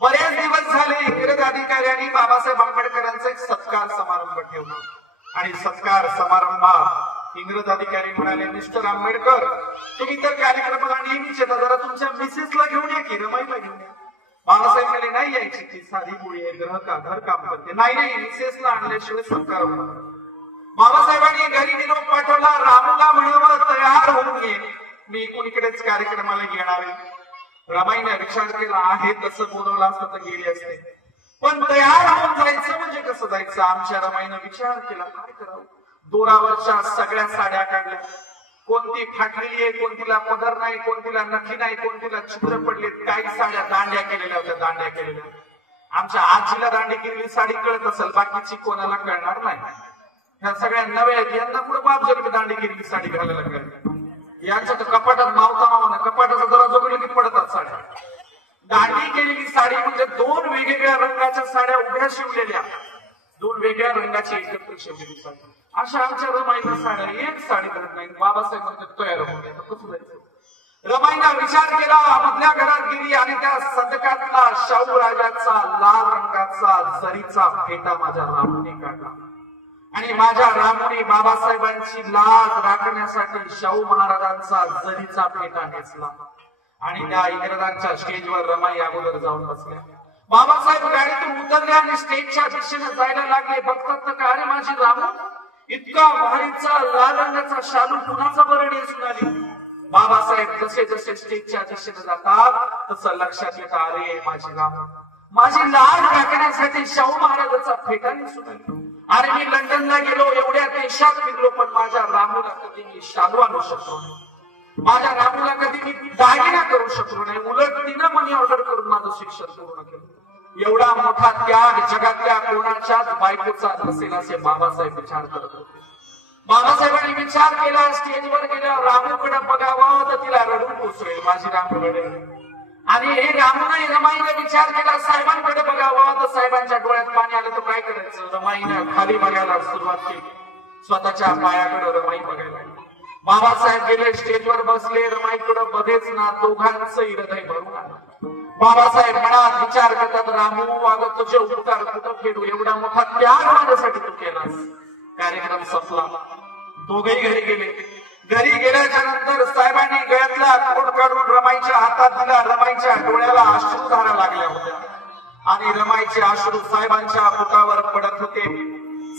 बरेच दिवस झाले इंग्रज अधिकाऱ्यांनी बाबासाहेब आंबेडकरांचा एक सत्कार समारंभ ठेवला आणि सत्कार समारंभात इंग्रज अधिकारी म्हणाले, मिस्टर आंबेडकर, तुम्ही तर कार्यक्रमाला नेहमीच येता, जरा तुमच्या मिसेसला घेऊन या की, रमाईला घेऊन या. बाबासाहेब म्हणाले, नाही यायची, ती साधी मुळी आहे, घर काम करते. नाही, मिसेसला आणल्याशिवाय सत्कार होणार. बाबासाहेबांनी घरी निरोप पाठवला, रामूला म्हणावं तयार होऊन ये, मी इकडेच कार्यक्रमाला येणार आहे. रमाईने विचार केला, आहे तसं बोलवलं असतं तर गेली असते, पण तयार होऊन जायचं म्हणजे कसं जायचं? आमच्या रमाईने विचार केला, काय करावं? दोरावरच्या सगळ्या साड्या काढल्या, कोणती फाटलेली आहे, कोणतीला पदर नाही, कोणतीला नखी नाही, कोणतीला छिद्र पडलेत. काही साड्या दांड्या केलेल्या होत्या, दांड्या केलेल्या. आमच्या आजीला दांडी केलेली साडी कळत असेल, बाकीची कोणाला कळणार नाही. ह्या सगळ्या नव्या आहेत, यांना पुढे बाप जर दांडी केलेली साडी घालायला कळत. यांच्या तर कपाटात मावता कपाटाचा जरा जोगडलं की पडतात साड्या. दांडी केलेली साडी म्हणजे दोन वेगवेगळ्या रंगाच्या साड्या उभ्या शिवलेल्या, दोन वेगळ्या रंगाची एकत्र शिवलेली साडी. अशा आमच्या रमाईला साड्या, एक साडी करत नाही. बाबासाहेब म्हणतात तयार होऊन कसं जायचं? रमाईला विचार केला, मधल्या घरात गेली आणि त्या सदकातला शाहू राजाचा लाल रंगाचा जरीचा फेटा माझ्या रामूने काढला आणि माझ्या रामूने बाबासाहेबांची लाज राखण्यासाठी शाहू महाराजांचा जरीचा फेटा नेसला आणि त्या इंग्रजांच्या स्टेजवर रमाई अगोदर जाऊन बसल्या. बाबासाहेब गाडीतून उतरले आणि स्टेजच्या दिशेने जायला लागले. बघतात तर का, अरे माझी रामू, इतका भारीचा लाल रंगाचा शालू कुणाचा बरं नेसून आली? बाबासाहेब जसे जसे स्टेजच्या दिशेने जातात तसं लक्षात येतं, अरे माझी रामू, माझी लाज राखण्यासाठी जाण्यासाठी शाहू महाराजांचा फेटाने सुटला. अरे मी लंडनला गेलो, एवढ्या देशात फिरलो, पण माझ्या रामूला कधी मी शालू आणू शकलो नाही. माझ्या रामूला कधी मी दागिना करू शकलो नाही. उलट तिनं मनी ऑर्डर करून माझं शिक्षण पूर्ण केलं. एवढा मोठा त्याग जगातल्या कोणाच्याच बायकोचा नसेल असे बाबासाहेब विचार करत होते. बाबासाहेबांनी विचार केला, स्टेजवर गेल्यावर रामूकडे बघावं तर तिला रडून कोसळेल, माझी रामू रडेल. आणि हे रामूने रमाईने विचार केला, साहेबांकडे बघावं तर साहेबांच्या डोळ्यात पाणी आलं तर काय करायचं. रमाईनं खाली बघायला सुरुवात केली, स्वतःच्या पायाकडे रमाई बघायला. बाबासाहेब गेले, स्टेजवर बसले, रमाईकडे बघेच ना, दोघांचंही हृदय भरून आलं. बाबासाहेब मनात विचार करतात, रामू अगं तुझे उपकार कुठं फेडू, एवढा मोठा त्याग माझ्यासाठी तू केलास. कार्यक्रम संपला, दोघेही घरी गेले. घरी गेल्याच्या नंतर साहेबांनी गळ्यातला कोट काढून रमाईच्या हातात दिला. रमाईच्या डोळ्याला अश्रुधारा लागल्या होत्या आणि रमाईचे अश्रू साहेबांच्या पोटावर पडत होते.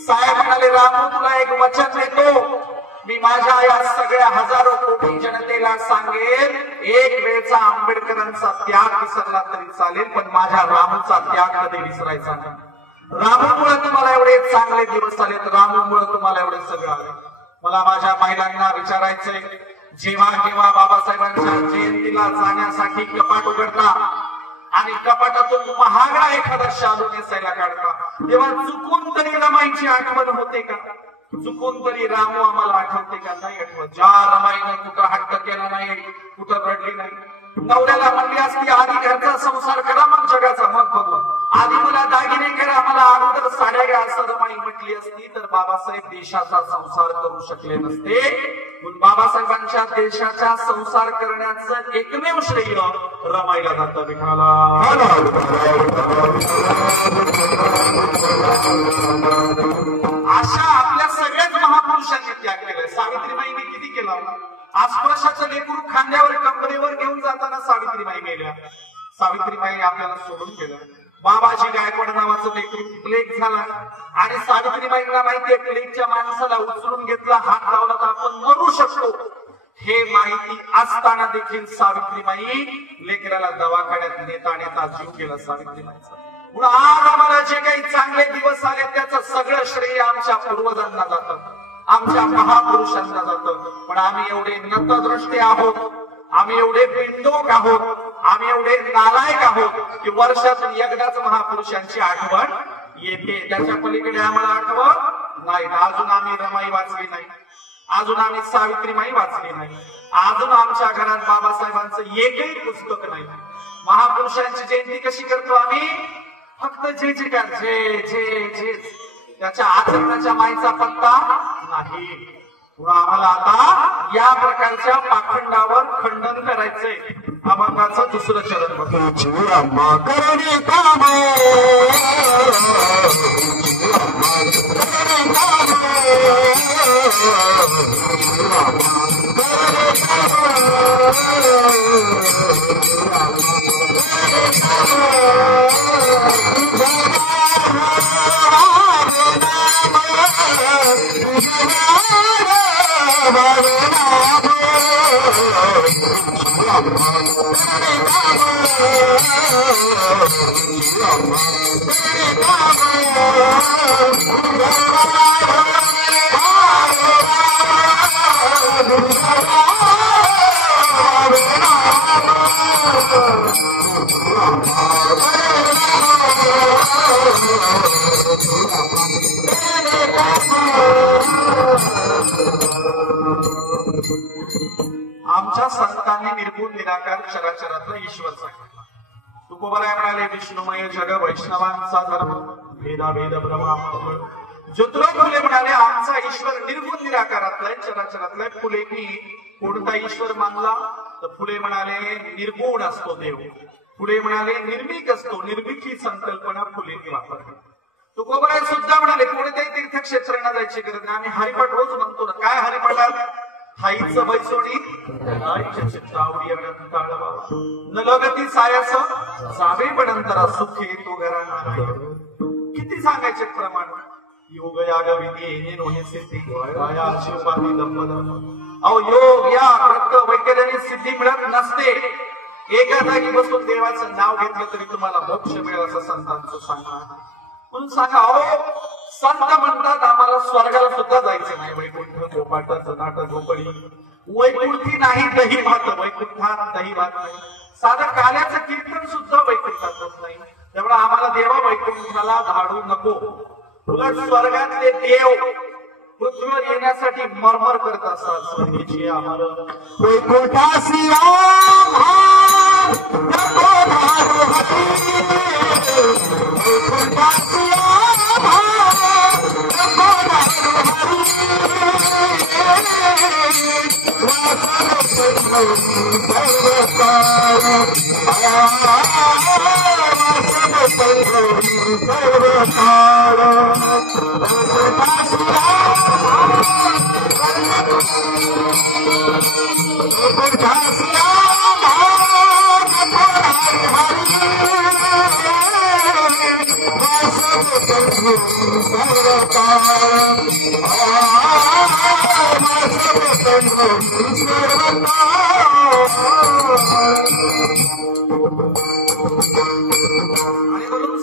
साहेब म्हणाले, रामू तुला एक वचन देतो, मी माझ्या या सगळ्या हजारो कोटी जनतेला सांगेन, एक वेळचा आंबेडकरांचा त्याग विसरला तरी चालेल, पण माझ्या रामूचा त्याग कधी विसरायचा नाही. रामूमुळे तुम्हाला एवढे चांगले दिवस आलेत, रामूमुळे तुम्हाला एवढे सगळं आले. मला माझ्या महिलांना विचारायचंय, जेव्हा केव्हा बाबासाहेबांच्या जयंतीला जाण्यासाठी कपाट उघडता आणि कपाटातून महागडा एखादा शालू नेसायला काढता, तेव्हा चुकून तरी रमाईची आठवण होते का? चुकून तरी रामू आम्हाला आठवते का? नाही आठवत. ज्या रमाईनं कुठं हट्ट केला नाही, कुठं रडली नाही. नवऱ्याला म्हणली असती, आधी घरचा संसार करा मग जगाचा मग बघू, आधी मला दागिने करा, मला अगोदर साड्या घ्या, असं रमाई म्हटली असती तर बाबासाहेब देशाचा संसार करू शकले नसते. बाबासाहेबांच्या देशाचा संसार करण्याचं एकमेव श्रेय रमाईला जातं. विठाला अशा आपल्या सगळ्याच महापुरुषांनी त्याग केलाय. सावित्रीबाईंनी किती केला? आस्पर्शाचं लेकरू खांद्यावर कंबरेवर घेऊन जाताना सावित्रीबाई गेल्या. सावित्रीबाई आपल्याला सोडून गेल्या. बाबाजी गायकवाड नावाचं लेकरू प्लेग झाला आणि सावित्रीबाईंना माहितीये प्लेगच्या माणसाला उचलून घेतला, हात लावला तर आपण मरू शकतो. हे माहिती असताना देखील सावित्रीबाई लेकराला दवाखान्यात नेता नेता जीव गेला सावित्रीबाईंचा. म्हणून आज आम्हाला जे काही चांगले दिवस आले त्याचं सगळं श्रेय आमच्या पूर्वजांना जातं, आमच्या महापुरुषांना जातं. पण आम्ही एवढे नतदृष्टी आहोत, आम्ही एवढे बिंडोक आहोत, आम्ही एवढे नालायक आहोत की वर्षातून एकदाच महापुरुषांची आठवण येते, त्याच्या पलीकडे आम्हाला आठवण नाही. अजून आम्ही रमाई वाचली नाही, अजून आम्ही सावित्रीबाई वाचली नाही, अजून आमच्या घरात बाबासाहेबांचं एकही पुस्तक नाही. महापुरुषांची जयंती कशी करतो आम्ही? फक्त जे जे काय जे जे जे त्याच्या आचरणाच्या माईचा पत्ता नाही. आम्हाला आता या प्रकारच्या पाखंडावर खंडन करायचंय. अभंगाचं दुसरं चरण बघतो. आमच्या संतांनी निर्गुण निराकार चराचरातला ईश्वर सांगितला. तुकोबाराय म्हणाले, विष्णुमय जग वैष्णवांचा धर्म, भेदा भेद ब्रह्मा. ज्योतिराव फुले म्हणाले, आमचा ईश्वर निर्गुण निराकारातला चराचरातला. फुलेंनी कोणता ईश्वर मानला तर फुले म्हणाले निर्गुण असतो देव. फुले म्हणाले निर्मिक असतो. निर्मिक ही संकल्पना फुलेंनी वापरली. तुकोबाराय सुद्धा म्हणाले, कोणत्याही तीर्थक्षेत्रांना जायची गरज नाही, आम्ही हरिपाठ रोज म्हणतो ना. काय हरिपाठात? थाईचं बैसोडी चित्तावडी ताळवा न लगती सायास जावे पडंतरा सुखे तो घराणा. किती सांगायचे प्रमाण? योग याग विधी नोहे सिद्धी शिवपाती दंपद. अहो योग या व्रत वैद्याने सिद्धी मिळत नसते. एका जागी बसून देवाचं नाव घेतलं तरी तुम्हाला मोक्ष मिळेल असं संतांचं सांगणार. म्हणून सांगा, अहो संत म्हणतात आम्हाला स्वर्गाला सुद्धा जायचं नाही. वैकुंठ गोपाटाचं नाट झोपडी वैकुंठी नाही दही भात, वैकुंठात दही भात नाही. साधं काल्याचं कीर्तन सुद्धा वैकुंठात होत नाही. त्यामुळे आम्हाला देवा वैकुंठाला धाडू नको. उलट स्वर्गातले देव पृथ्वीवर येण्यासाठी मरमर करत असतात. स्वर्गीची आम्हाला वैकुंठासी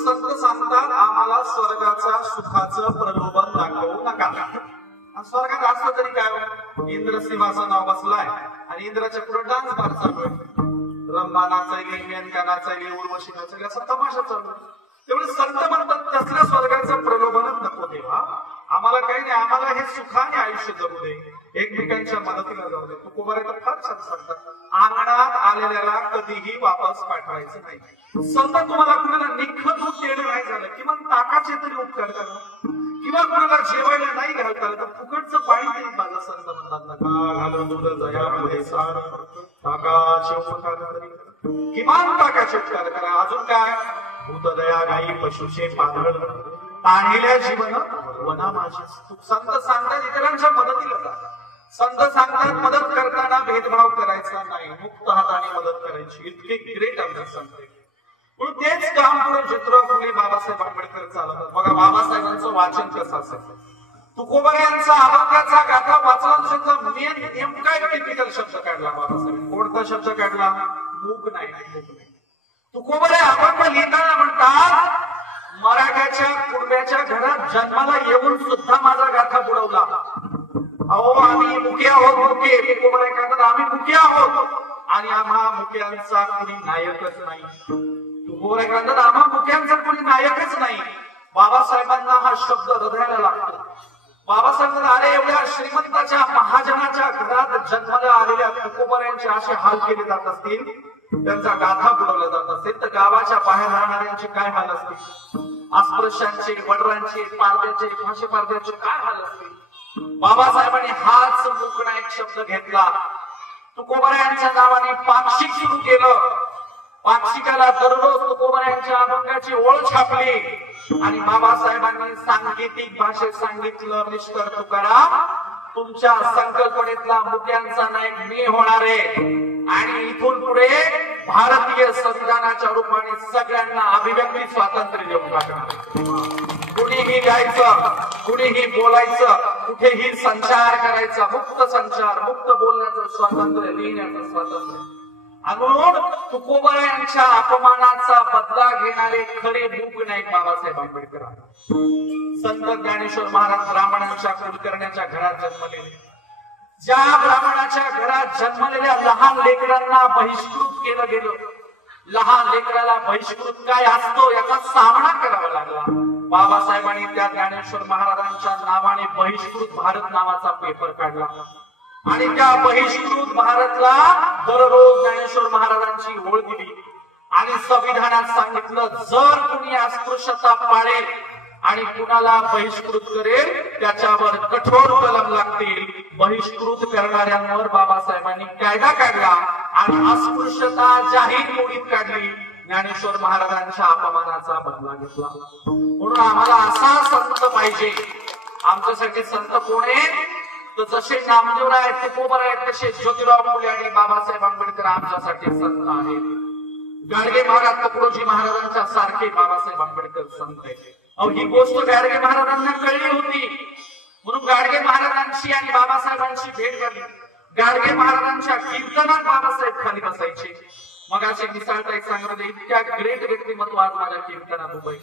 संत सांगतात आम्हाला स्वर्गाचा सुखाचं प्रलोभन दाखवू नका. स्वर्गात असलं तरी काय, इंद्र सिंहासनावर बसलाय आणि इंद्राच्या पुढे डान्स बार चालू आहे. रंभा नाचायली, मेनका नाचायली, उर्वशी नाचायली, असा तमाशा चालू आहे. तेवढे संत म्हणतात तसल्या स्वर्गाचं प्रलोभनच नको देवा. आम्हाला काही नाही, आम्हाला हे सुखाने आयुष्य जगू दे, एकमेकांच्या मदतीला जाऊ दे. तुकोबारे तर फार छान सांगतात, अंगणात आलेल्याला कधीही वापस पाठवायचं नाही. संत तुम्हाला कुणाला निख दूध देणं नाही झालं, किंवा ताकाचे तरी उपकार करा, किंवा कुणाला जेवायला नाही घालता आलं तर फुकटचं पाणी तरी माझं संत म्हणतात नका घालून दूध जया पुढे सार ताकाचे उपकार तरी किमान ताकाचे उपकार करा. अजून काय, भूतदया गाई पशुचे पादळ ताणिल्या जीवन वना माझी. संत सांगतात इतरांच्या मदतीला जा. संत सांगतात मदत करताना भेदभाव करायचा नाही, मुक्त हाताने मदत करायची. इतके ग्रेट आमचे संत. म्हणून तेच काम पुढे ज्योतिराव फुले बाबासाहेब आंबेडकर चालवतात. बघा बाबासाहेबांचं वाचन कसं असेल. तुकोबारे यांचा अभंगाचा गाथा वाचला, त्यांचा मेन नेमका टिपिकल शब्द काढला बाबासाहेब. कोणता शब्द काढला? मूक नाही, मूक नाही. तुकोबारे अभंग लिहिताना म्हणतात मराठ्याच्या कुणब्याच्या घरात जन्माला येऊन सुद्धा माझा गाथा बुडवला. अहो आम्ही मुके आहोत, मुके. तुकोबारे म्हणतात आम्ही मुके आहोत आणि आम्हा मुक्यांचा कोणी नायकच नाही. तुकोबारे म्हणतात आम्हा मुक्यांचा कोणी नायकच नाही. बाबासाहेबांना हा शब्द हृदयाला लागतो. बाबासाहेब अरे एवढ्या श्रीमंताच्या महाजनाच्या घरात जन्माला आलेल्या तुकोबाऱ्यांचे असे हाल केले जात असतील, त्यांचा गाथा बुडवला जात असेल, तर गावाच्या बाहेर राहणाऱ्यांचे काय हाल असतील? अस्पृश्यांचे, वडरांचे, पारद्याचे, फाशी पारद्याचे काय हाल असतील? बाबासाहेबांनी हाच मुकणा एक शब्द घेतला. तुकोबाऱ्यांच्या नावाने पाक्षिक सुरू केलं. पाक्षिकाला दररोज तुकोबाऱ्यांच्या अभंगाची ओळ छापली आणि बाबासाहेबांनी सांकेतिक भाषेत सांगितलं, मिस्टर तुकाराम तुमच्या संकल्पनेतला मुक्यांचा नायक मी होणार आहे आणि इथून पुढे भारतीय संविधानाच्या रूपाने सगळ्यांना अभिव्यक्ती स्वातंत्र्य देऊन टाकणार. कुणीही गायचं, कुणीही बोलायचं, कुठेही संचार करायचा, मुक्त संचार, मुक्त बोलण्याचं स्वातंत्र्य, लिहिण्याचं स्वातंत्र्य. म्हणून तुकोबारा यांच्या अपमानाचा बदला घेणारे खरे मूक नायक बाबासाहेब आंबेडकर. संत ज्ञानेश्वर महाराज ब्राह्मणांच्या कुलकर्ण्याच्या घरात जन्मलेले. ज्या ब्राह्मणाच्या घरात जन्मलेल्या लहान लेकरांना बहिष्कृत केलं गेलं, लहान लेकराला बहिष्कृत काय असतो याचा सामना करावा लागला. बाबासाहेबांनी त्या ज्ञानेश्वर महाराजांच्या नावाने बहिष्कृत भारत नावाचा पेपर काढला आणि त्या बहिष्कृत भारतला दररोज ज्ञानेश्वर महाराजांची ओळ दिली आणि संविधानात सांगितलं जर कुणी अस्पृश्यता पाळेल आणि कुणाला बहिष्कृत करेल त्याच्यावर कठोर कलम लागतील. बहिष्कृत करणाऱ्यांवर बाबासाहेबांनी कायदा काढला आणि अस्पृश्यता जाहीर मोडीत काढली. ज्ञानेश्वर महाराजांच्या अपमानाचा बदला घेतला. म्हणून आम्हाला असा संत पाहिजे. आमच्यासाठी संत कोण आहे? तर जसे नामदेव आहेत, तुकोबार आहेत, तसे ज्योतिराव फुले आणि बाबासाहेब आंबेडकर आमच्यासाठी संत आहेत. गाडगे महाराज तुकडोजी महाराजांच्या सारखे बाबासाहेब आंबेडकर संत आहेत. अहो ही गोष्ट गाडगे महाराजांना कळली होती म्हणून गाडगे महाराजांची आणि बाबासाहेबांची भेट झाली. गाडगे महाराजांच्या कीर्तनात बाबासाहेब खाली बसायचे मगाशी मिसाळता एक सांगत होते, इतक्या ग्रेट व्यक्तिमत्व आज माझ्या कीर्तनात उभे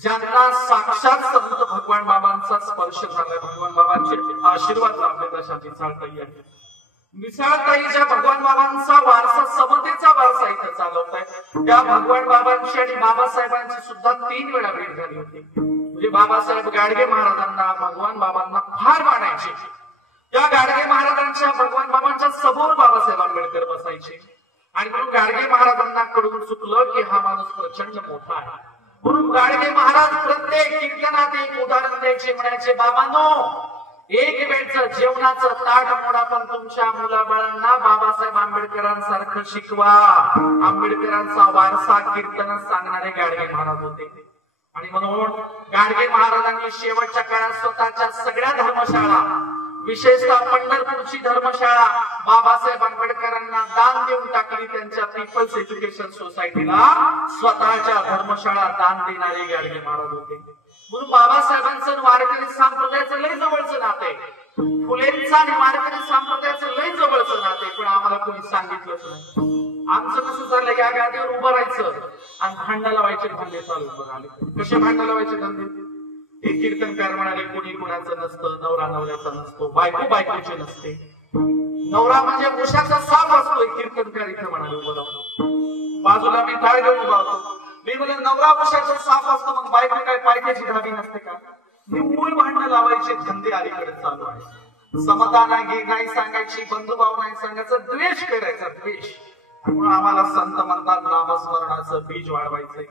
ज्यांना साक्षात संत भगवान बाबांचा स्पर्श झालाय, भगवान बाबांचे आशीर्वाद लाभले तशा मिसाळताई आहे. मिसाळताईच्या भगवान बाबांचा वारसा, समतेचा वारसा इथे चालवताय. त्या भगवान बाबांची आणि बाबासाहेबांची सुद्धा 3 वेळा भेट झाली होती. म्हणजे बाबासाहेब गाडगे महाराजांना, भगवान बाबांना फार मानायचे. त्या गाडगे महाराजांच्या, भगवान बाबांच्या समोर बाबासाहेब आंबेडकर बसायचे आणि म्हणून गाडगे महाराजांना कडून चुकलं की हा माणूस प्रचंड मोठा आहे. म्हणून गाडगे महाराज प्रत्येक कीर्तनात एक उदाहरण द्यायचे, म्हणायचे बाबांनो, एक वेळचं जेवणाचं ताट मोडा पण तुमच्या मुलाबाळांना बाबासाहेब आंबेडकरांसारखं शिकवा. आंबेडकरांचा वारसा कीर्तन सांगणारे गाडगे महाराज होते. आणि म्हणून गाडगे महाराजांनी शेवटच्या काळात स्वतःच्या सगळ्या धर्मशाळा, विशेषतः पंढरपूरची धर्मशाळा बाबासाहेब आंबेडकरांना दान देऊन टाकली. त्यांच्या पीपल्स एज्युकेशन सोसायटीला स्वतःच्या धर्मशाळा दान देणारे गाडगे महाराज होते. म्हणून बाबासाहेबांचं वारकरी संप्रदायाचं लय जवळचं नाते, फुलेंचं आणि वारकरी संप्रदायाचं लय जवळचं नाते, पण आम्हाला कोणी सांगितलंच नाही. आमचं कसं झालं, या गादीवर उभं राहायचं आणि भांडण लावायचे धंदे चालू झाले. कसे भांडण लावायचे धंदे? हे कीर्तनकार म्हणाले कोणी कुणाचं नसतं, नवरा नवऱ्याचा नसतो, बायको बायकोची नसते. नवरा म्हणजे उशाचा साप असतोय, कीर्तनकार इथे म्हणाले उभं राहून. बाजूला मी टाळ घेऊन उभा होतो. मी म्हणजे नवरा उशाचा साप असतो, मग बायको काय पायथ्याची धाबी नसते का? मी मूळ भांडण लावायचे धंदे अलीकडे चालू आहे. समता नाही सांगायची, बंधुभाव नाही सांगायचा, द्वेष करायचा, द्वेष. म्हणून आम्हाला संत म्हणतात नामस्मरणाचं बीज वाढवायचंय.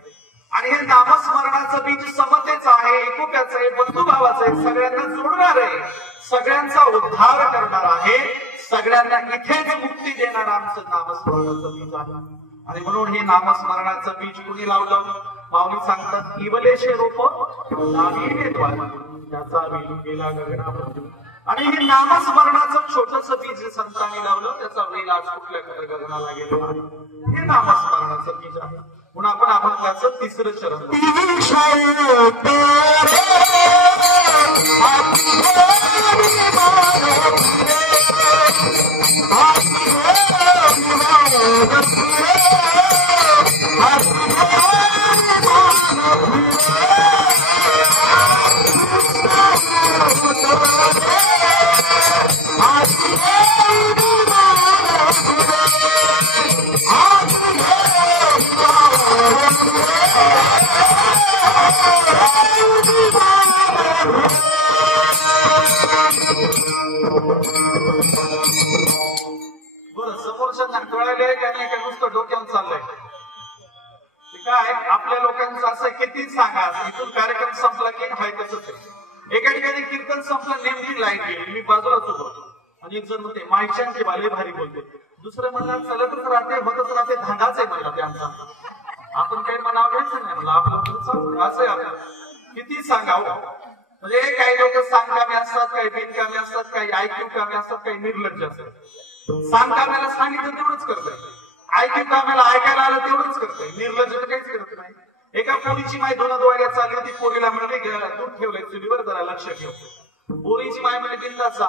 आणि हे नामस्मरणाचं बीज समतेचं आहे, एकोप्याचं आहे, बंधुभावाचं आहे, सगळ्यांना जोडणार आहे, सगळ्यांचा उद्धार करणार आहे, सगळ्यांना इथेच मुक्ती देणार आमचं नामस्मरणाचं बीज आहे. आणि म्हणून हे नामस्मरणाचं बीज कुणी लावलं? माऊली सांगतात, इवलेशे रोप लावीने द्वारा त्याचा वेल गेला गगनामध्ये. आणि हे नामस्मरणाचं छोटस बीज संतांनी लावलं, त्याचा वेल आज कुठल्या गगनाला गेलेला आहे. हे नामस्मरणाचं बीज आहे. म्हणून आपण अभंगाचं 3रं चरण नुसतं डोक्यावर चाललंय. काय आपल्या लोकांचं असं किती सांगा, इथून कार्यक्रम संपला की हाय तसंच आहे. एका ठिकाणी कीर्तन संपलं, नेमकी लाईट गेली, मी बाजूलाच उभं आणि एक जण म्हणते माईच्यांची बाले भारी बोलते, दुसरं म्हणला चलतच राहते, होतच राहते, धांडाच आहे म्हणला ते आमचा. आपण काही मनावर घ्यायचं नाही म्हणलं, आपलं असं आहे. आपलं किती सांगावं. म्हणजे काही लोक सांगकामी असतात, काही बेदकामी असतात, काही ऐकू कामी असतात, काही निर्लज्ज असतात. सांगकाम्याला सांगितलं तेवढंच करतंय, ऐकू काम्याला ऐकायला आलं तेवढंच करतंय, निर्लज्ज तर काहीच करत नाही. एका पोरीची माय धुणं धुवायला चालली होती, पोरीला म्हणली दूध ठेवलंय चुलीवर, जरा लक्ष ठेव. पोरीची माय म्हणली बिंदास जा,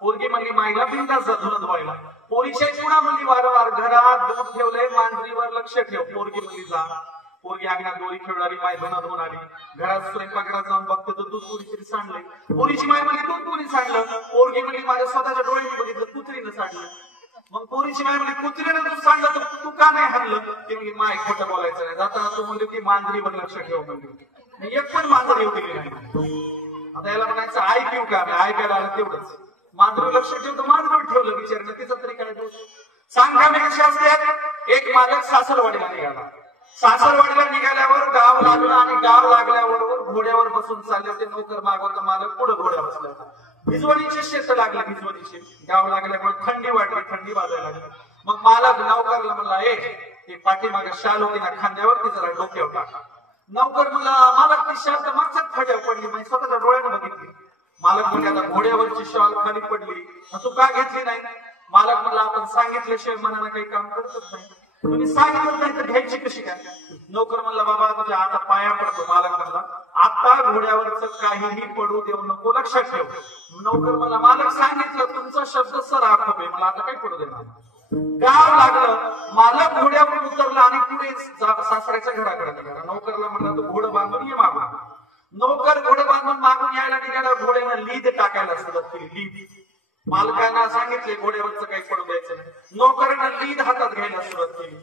पोरगी म्हणली माईला बिंदास जा धुणं धुवायला. पोरीच्या पुन्हा म्हणली वारंवार घरात दूध ठेवलंय, मांजरीवर लक्ष ठेव. पोरगी म्हणली जा. पोरगी अंगणात दोरी खेळणारी, माय धुणं धुवून आली. घरात स्वयंपाकघरात जाऊन बघते तर दूध कोणीतरी सांडलंय. पोरीची माय म्हणली दूध कोणी सांडलं? पोरगी म्हणली माझ्या स्वतःच्या डोळ्यांनी बघितलं, कुत्रीनं सांडलं. मग पोरीची माय म्हणली कुत्रीनं दूध सांडलं तर तू का नाही हाणलं? ती म्हणली माय खोटं बोलायचं नाही. जाताना तू म्हणली की मांजरीवर लक्ष ठेव म्हणली, एक पण मांजर येऊ दिली नाही. आता याला म्हणायचं ऐकू का, ऐकायला आलं तेवढंच. मांजरीवर लक्ष ठेवतं, मांजरीवर ठेवलं बिचारीनं, तिचा तरी काय दोष? सांगकामी कशी असते? एक मालक सासरवाडीला निघाला. सासरवाडीला निघाल्यावर गाव लागलं आणि गाव लागल्याबरोबर घोड्यावर बसून चालले होते. नोकर मागवता, मालक पुढे घोड्या बसला होता. भिजवणीचे शेत लागले, भिजवणीचे गाव लागल्यामुळे थंडी वाटली, थंडी वाजायला लागली. मग मालक नौकरला म्हणला, ए पाठीमागे शाल होती ना खांद्यावर, ती जरा डोक्यावर टाका. नौकर म्हणला मालक ती शाल तर मागच्याच फाट्यावर पडली, म्हणजे स्वतःच्या डोळ्याने बघितली. मालक म्हणजे आता घोड्यावरची शाल खाली पडली, तू का घेतली नाही? मालक म्हणला आपण सांगितल्याशिवाय मनानं काही काम करतच नाही, तुम्ही सांगितलं नाही तर घ्यायची कशी काय? नोकर म्हणला बाबा तुझ्या आता पाया पडतो. मालक म्हणला आता घोड्यावरच काहीही पडू देऊ नको, लक्षात ठेव. नोकर म्हणला मालक सांगितलं तुमचा शब्द सर आखोबे, मला आता काही पडू देणार. गाव लागलं, मालक घोड्यावर उतरला आणि पुढे सासऱ्याच्या घराकडे निघाला. नोकरला म्हणला तू घोडं बांधून ये मागून. नोकर घोडं बांधून मागून यायला निघाला. घोड्यानं लीद टाकायला सुरुवात केली. लीद मालकांना सांगितले घोड्यावरचं काही पडू द्यायचं नाही. नोकरांना लीद हातात घ्यायला सुरुवात केली.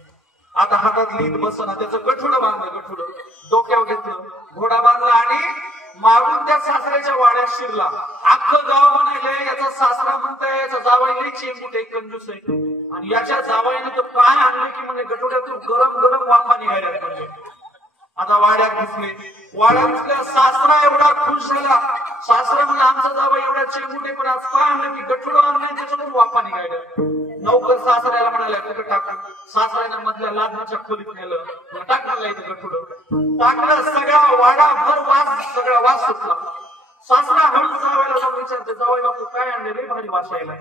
आता हातात लीद बसना, त्याचं गठुडं बांधलं. गठुडं डोक्यावर घेतलं, घोडा बांधला आणि मागून त्या सासऱ्याच्या वाड्यात शिरला. अख्खं गाव म्हणाले याचा सासरा म्हणताय याचा जावई लई चेंबूट आहे, कंजूस आहे. आणि याच्या जावईने तर काय आणलं की म्हणजे गठुड्यातून गरम गरम वाफा निघायला म्हणजे. आता वाड्यात घुसले. वाड्यात घुसल्या सासरा एवढा खुश झाला. सासरा म्हणला आमचा जावई एवढा चेंबूट आहे, पण आज काय आणलं की गठुडं आणलं त्याच्यातून वाफा निघायला. नौकर सासऱ्याला म्हणाला कुठं टाकलं. सासऱ्यानं मधल्या लादण्याच्या खोलीत नेलं. टाकलं इथं गठुडं. टाकलं, सगळा वाडा भर वास, सगळा वास सुटला. सासरा हळूच जावायला जाऊन विचारते जावई बापू काय आणले रे भारी वास यायला.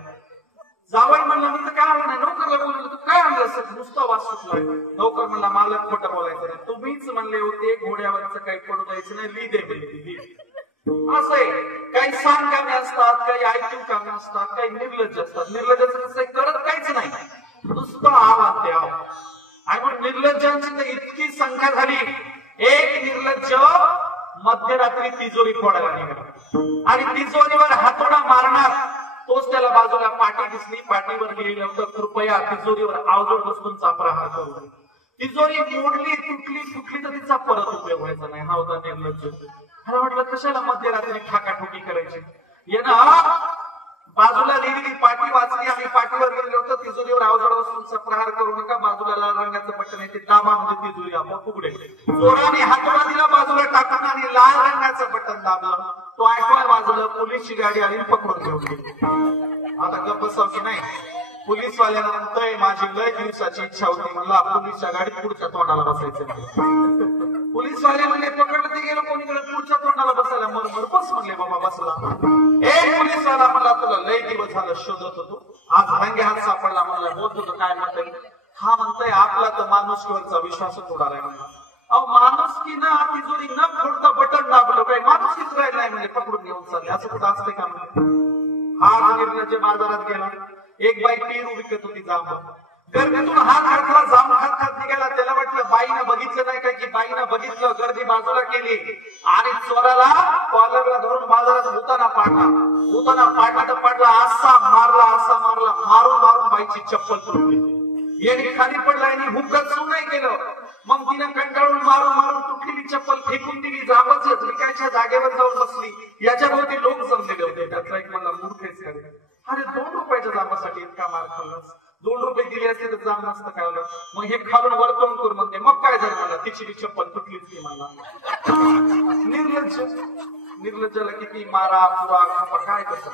जावई म्हणला मी तर काय आणलं नाही. नोकरला बोललो तू काय आणलं नुसता वास सुटलाय. नोकर म्हणला मला खोटं बोलायचं नाही, तुम्हीच म्हणले होते घोड्यावरचं काही पडू द्यायचं नाही. लीद आहे असं आहे. काही सांग कामे असतात, काही ऐकू कामे असतात, काही निर्लज्ज असतात. निर्लज्जाचं कसं करत काहीच नाही, नुसतं आवाज द्या. आणि मग निर्लज्जांची तर इतकी संख्या झाली. एक निर्लज्ज मध्यरात्री तिजोरी फोडायला निघाला आणि तिजोरीवर हातोडा मारणार. तोच त्याला बाजूला पाटी दिसली. पाटीवर लिहिलं होतं कृपया तिजोरीवर अवजड वस्तूंचा प्रहार करू. तिजोरी मोडली, तुटली तर तिचा परत उपयोग व्हायचा नाही. हा होता निर्लज्ज. मला म्हटलं कशाला मध्यरात्री ठाकाठोकी करायची. बाजूला लिहिलेली पाटी वाचली आणि पाठीवर लिहिलं होतं तिजोरीवर अवजड वस्तूंचा प्रहार करू नका. बाजूला लाल रंगाचं बटन आहे ते दाबा म्हणजे तिजोरी आपोआप उघडे. चोराने हातोडा दिला बाजूला टाकून आणि लाल रंगाचं बटन दाबलं. तो ऐकवाय बाजूला पोलीसची गाडी आली पकडून घेऊन गेली. आता गप्प बसाव की नाही. पोलीसवाल्यानं म्हणतोय माझी लय दिवसाची इच्छा होती मला पोलीसच्या गाडीत पुढच्या तोंडाला बसायचं नाही. पोलीसवाले म्हणले पकडलं ते गेलं कोणीकडे पुढच्या तोंडाला बसायला. मर बस म्हणले बाबा बसला. एक पोलीसवाला म्हणला तुला लय दिवस झालं शोधत होतो, आज रंगे हात सापडला. म्हणला बोलत होतो काय म्हणतोय. हा म्हणतोय आपला तर माणुसकीवरचा विश्वासच उडालाय. म्हणला अहो माणुसकी ना तिजोरी न फोडता बटन दाबलं काय माणुसकीच राहिलं नाही म्हणजे पकडून घेऊन चालले. असं कुठं असते का म्हणले. हा निर्लज्ज बाजारात गेला. एक बाई पेरू विकत होती जांब. गर्दीतून हात घातला, जांब खात खात निघाला. त्याला वाटलं बाईनं बघितलं नाही काय की बाईनं बघितलं. गर्दी बाजूला केली आणि चोराला कॉलरला धरून बाजारात भूताना पाडला तर पाडला. असा मारला मारून बाईची चप्पल तुटली. याने खाली पडला आणि हुक्कत सुनही केलं. मग तिने कंटाळून मारून तुटलेली चप्पल फेकून दिली. जाबच विकायच्या जागेवर जाऊन बसली. याच्या भोवती लोक जमलेले होते. त्याचा एक मला मूर्खेच करे अरे 2 रुपयाच्या जांबासाठी इतका मार खाल्लास. 2 रुपये दिले असते तर जाम नसतं खाल्लं. मग हे खालून वरतून करून म्हणते मग काय झालं मला तिची चप्पल तुटलीच की मला. निर्लज्जाला किती मारा पुरा खापा काय कसं.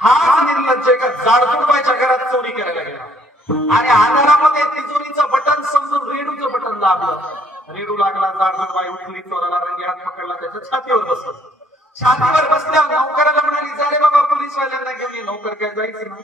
हाच निर्लज्ज एका जाडजुडबाईच्या घरात चोरी करायला गेला आणि अंधारामध्ये तिजोरीचं बटन समजून रेडूचं बटन दाबलं. रेडू लागला. जाडजुडबाई उठली. चोराला रंगे हात पकडला. त्याच्या छातीवर बसलं. छातीवर बसल्यावर नौकराला म्हणाली जा रे बाबा पोलीसवाल्यांना घेऊन ये. नौकर काय जायचं ना.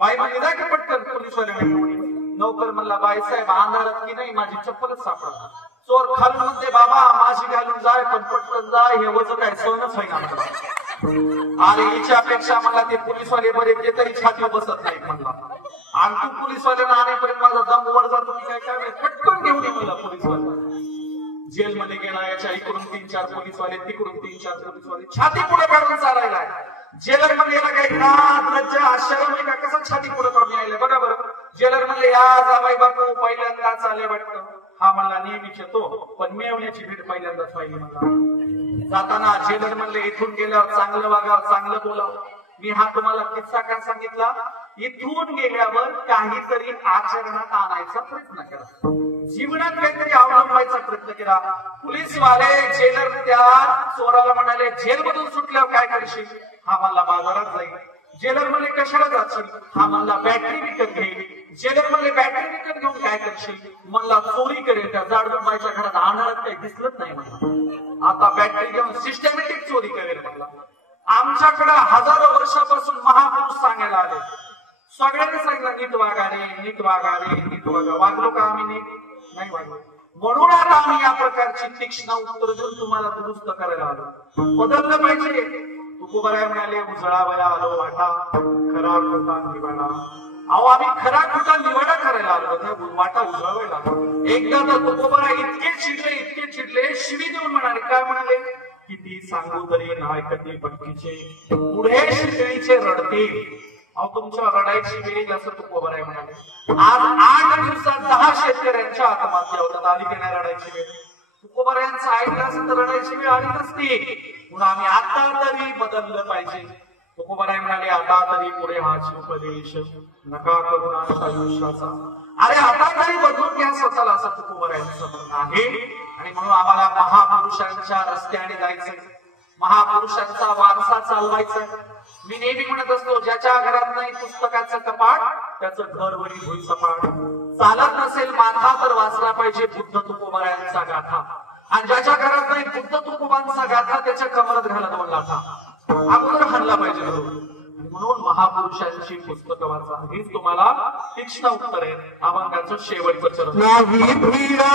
बाई म्हणली जा की पटकन पोलीसवाल्यांना घेऊन. नौकर म्हणला बाईसाहेब अंधारात की नाही माझी चप्पलच सापडला. चोर खालून म्हणते बाबा माझी घालून जाय पण पटकन जाय हे वजन काय सहनच होईना म्हणला. अरे हिच्यापेक्षा मला ते पोलीसवाले बरे ते तरी छातीवर बसत नाही म्हणला. आणि तू पोलीसवाल्यांना आणेपर्यंत माझा दम वर जातो की काय पटकन घेऊन ये म्हणला पोलीसवाल्या. जेलमध्ये गेला. याच्या इकडून 3-4 पोलीसवाले तिकडून 3-4 पोलीसवाले छाती पुढे काढून चालायला. जेलर मध्ये याला काही नाद लज्जा शरम आहे का कसं छाती पुढे काढून यायला बघा बरं. जेलर म्हणले या जावाई बापू पहिल्यांदाच आले वाटतं. हा म्हणला नेहमीच येतो पण मिळवण्याची भेट पहिल्यांदाच पाहिली म्हणला. जाताना जेलर म्हणले इथून गेल्यावर चांगलं वागावं चांगलं बोलावं. मी हा तुम्हाला किस्सा का सांगितला. इथून गेल्यावर काहीतरी आचरणात आणायचा प्रयत्न करा. जीवनात काहीतरी अवलंबायचा प्रयत्न केला. पोलीसवाले जेलर त्या चोराला म्हणाले जेलमधून सुटल्यावर काय करशील. हा म्हणला बाजारात जाईल. जेलर म्हणले कशाला जाशील. हा म्हणला बॅटरी विकत घेईल. जेलर म्हणले बॅटरी विकत घेऊन काय करशील. म्हणला चोरी करेल. त्या जाडजुडबाईच्या घरात अंधारात काही दिसलंच नाही म्हणला. आता बॅटरी घेऊन सिस्टमॅटिक चोरी करेल म्हणला. आमच्याकडे हजारो वर्षापासून महापुरुष सांगायला आले. सगळ्यांनी सांगितलं नीट वागा रे नीट वागा रे नीट वागा. वागलो का आम्ही नीट नाही वागलो. म्हणून आता आम्ही या प्रकारची तीक्ष्ण उत्तर देऊन तुम्हाला दुरुस्त करायला आलो. बदललं पाहिजे. तुकोबाराय म्हणाले उजळावया आलो वाटा खरा खोटा निवाडा. अहो आम्ही खरा खोटा निवाडा करायला आलो, त्या वाटा उजळवायला. एकदा तर तुकोबरा इतके चिडले, शिवी देऊन म्हणाले. काय म्हणाले? किती सांगू तरी नाही कधी बटकीचे, पुढे शिकणीचे रडतील. अहो तुमच्या रडायची वेळ असं तुकोबराय म्हणाले. आज 8 दिवसात 10 शेतकऱ्यांच्या आत्महत्या होतात. आली की नाही रडायची वेळ? तुकोबरायांचं ऐकलं असं तर रडायची वेळ आली नसती. म्हणून आम्ही आता तरी बदललं पाहिजे. तुकोबराय म्हणाले, आता तरी पुढे हाच उपदेश, नका करुणा आयुष्याचा. अरे आता तरी बदलून घ्या स्वतःला, असं तुकोबरायांचं म्हणणं आहे. आणि म्हणून आम्हाला महापुरुषांच्या रस्त्याने जायचंय, महापुरुषांचा वारसा चालवायचा. मी नेहमी म्हणत असतो, ज्याच्या घरात नाही पुस्तकाचं कपाट त्याचं घर वरी होईल सपाट. चालत नसेल माथा तर वाचला पाहिजे बुद्ध तुकोबरायांचा गाथा. आणि ज्याच्या घरात नाही बुद्ध तुकोबांचा गाथा त्याच्या कमरात घाला 2 लाथा. अगोदर हाणला पाहिजे. म्हणून महापुरुषांची पुस्तकं वाचा. हेच तुम्हाला तीक्ष्ण उत्तर आहे अभंगाचं शेवटचं चरण. नाही भीरा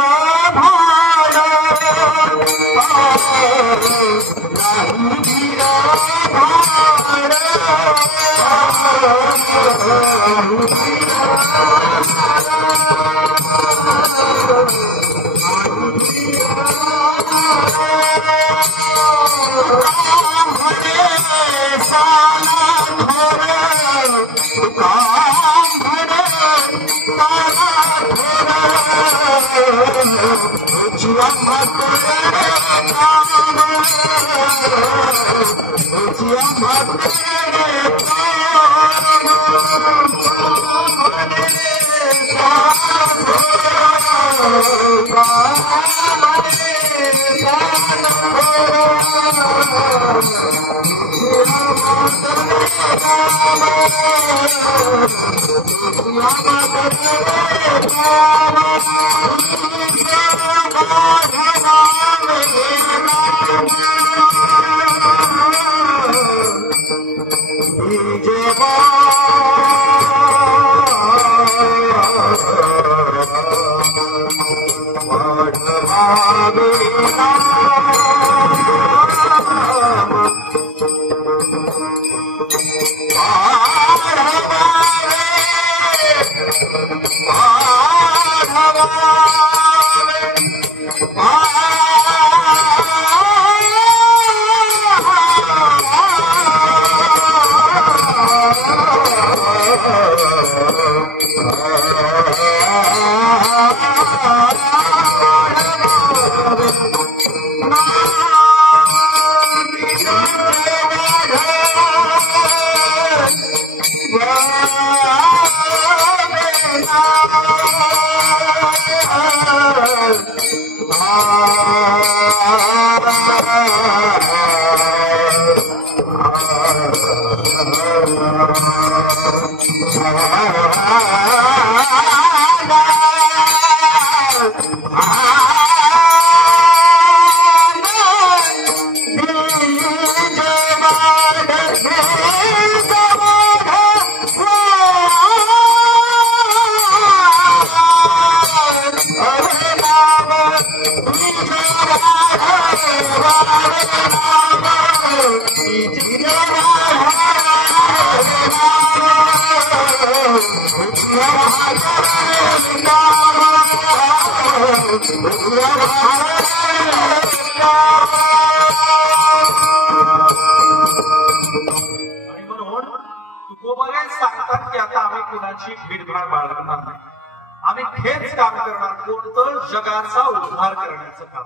भाडा, नाही भीरा भाडा, सांगतात की आता आम्ही कुणाची भीडभाड बाळगणार नाही, आम्ही हेच काम करणार. कोणतं? जगाचा उद्धार करण्याचं काम.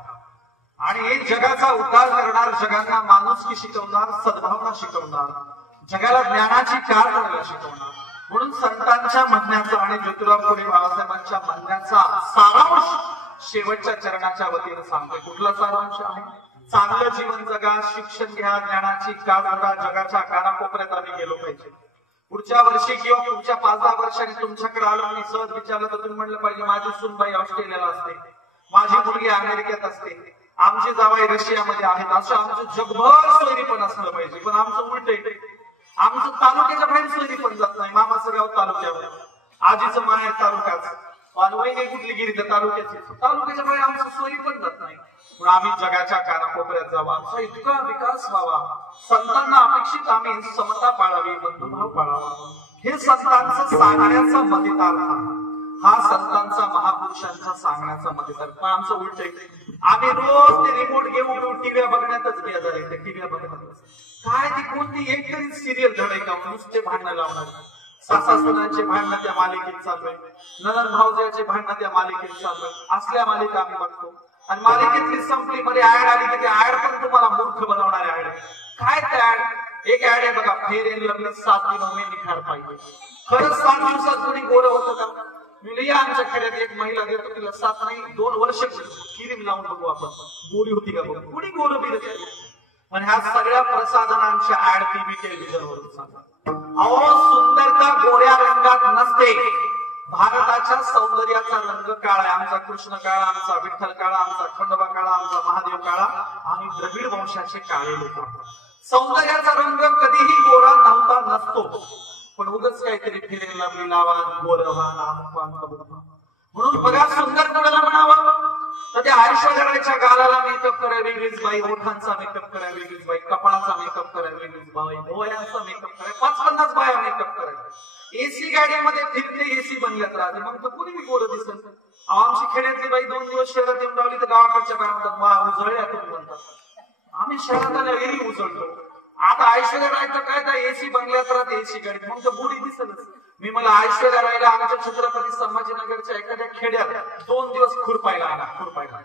आणि हे जगाचा उद्धार करणार, जगांना माणुसकी शिकवणार, सद्भावना शिकवणार, जगाला ज्ञानाची काळ करायला शिकवणार. म्हणून संतांच्या म्हणण्याचा आणि ज्योतिराव फुले बाळासाहेबांच्या म्हणण्याचा सारांश शेवटच्या चरणाच्या वतीने सांगतोय. कुठला सारांश आहे? चांगलं जीवन जगा, शिक्षण घ्या, ज्ञानाची काळ करा, जगाच्या कानाकोपऱ्यात आम्ही गेलो पाहिजे. पुढच्या वर्षी किंवा पुढच्या 5-10 वर्षांनी तुमच्याकडे आलो आणि सहज विचारलं तर तुम्ही म्हणलं पाहिजे माझी सूनबाई ऑस्ट्रेलियाला असते, माझी मुलगी अमेरिकेत असते, आमचे जावाई रशियामध्ये आहेत. असं आमचं जगभर सोयरी पण असलं पाहिजे. पण आमचं उलट आहे, आमचं तालुक्याच्या बाहेर सोयरी पण जात नाही. मामाचं गाव तालुक्यावर, आजीचं माहेर तालुक्याच, पानवई कुठली गिरी तर तालुक्याची, तालुक्याच्या बाहेर आमचं सोयरी पण जात नाही. पण आम्ही जगाच्या कानाकोपऱ्यात जावा, आमचा इतका विकास व्हावा. संतांना अपेक्षित आम्ही समता पाळावी, बंधुभाव पाळावा. हे संतांचं सांगण्याचा मतितार्थ, हा संतांचा महापुरुषांचा सांगण्याचा मतितार्थ. आमचं उलट आम्ही रोज ते रिमोट घेऊन टीव्ही बघण्यातच बेजार आहे. टीव्ही बघण्यातच काय ती कोणती एक तरी सिरियल धड आहे का? नुसते भांडणं लावणार. सासा सुनांचे भांडणं त्या मालिकेत चालू आहे, ननंद भाऊजाचे भांडणं त्या मालिकेत चालू आहे. असल्या मालिका आम्ही बघतो. आणि मालिकेतली संपली मध्ये ऍड आली की ते ऍड पण तुम्हाला मूर्ख बनवणारे ऍड. काय त्या ऍड? एक ऍड आहे बघा, फेर इन लवली 7 दिनों में निखार पाहिजे. खरंच 7 दिवसात कोणी गोरं होतं का? मी आमच्या खेड्यात एक महिला देतो, तिला 7 नाही 2 वर्ष क्रीम लावून बघू आपण, गोरी होती का बघू. कुणी गोरं बिरत. पण ह्या सगळ्या प्रसाधनांच्या ऍड टीव्ही टेलिव्हिजनवर सांगा. अहो, सुंदरता गोऱ्या रंगात नसते. भारताच्या सौंदर्याचा रंग काळा आहे. आमचा कृष्ण काळा, आमचा विठ्ठल काळा, आमचा खंडोबा काळा, आमचा महादेव काळा. आम्ही द्रविड वंशाचे काळे लोक. सौंदर्याचा रंग कधीही गोरा नव्हता नसतो. पण उगाच काहीतरी फिरेल लावली लावा गोर म्हणून बघा, सुंदर कोणाला म्हणावं तर त्या ऐश्वर्या रायच्या गालाला मेकअप करायला वेगळीच बाई, ओठांचा मेकअप करायला वेगळीच बाई, कपाळाचा मेकअप करायला वेगळीच बाई, डोळ्यांचा मेकअप करायला 5-50 बाया मेकअप करायला. एसी गाडीमध्ये फिरते, एसी बनल्यात राहते, मग तर कुणी बी गोरं दिसत. आमची खेड्यातली बाई 2 दिवस शहरात येऊन राहिली तर गावाकडच्या बाया म्हणतात वा उजळल्या तुम्ही म्हणतात. आम्ही शहरात आल्या एरी उजळतो. आता ऐश्वर्या राय तर काय त्या एसी बंगल्यात राहते, एसी गाडीत, मग तर गोरी दिसलच. मी मला ऐश्वर्या रायला आमच्या छत्रपती संभाजीनगरच्या एखाद्या खेड्यात 2 दिवस खुरपायला आला. खुरपायला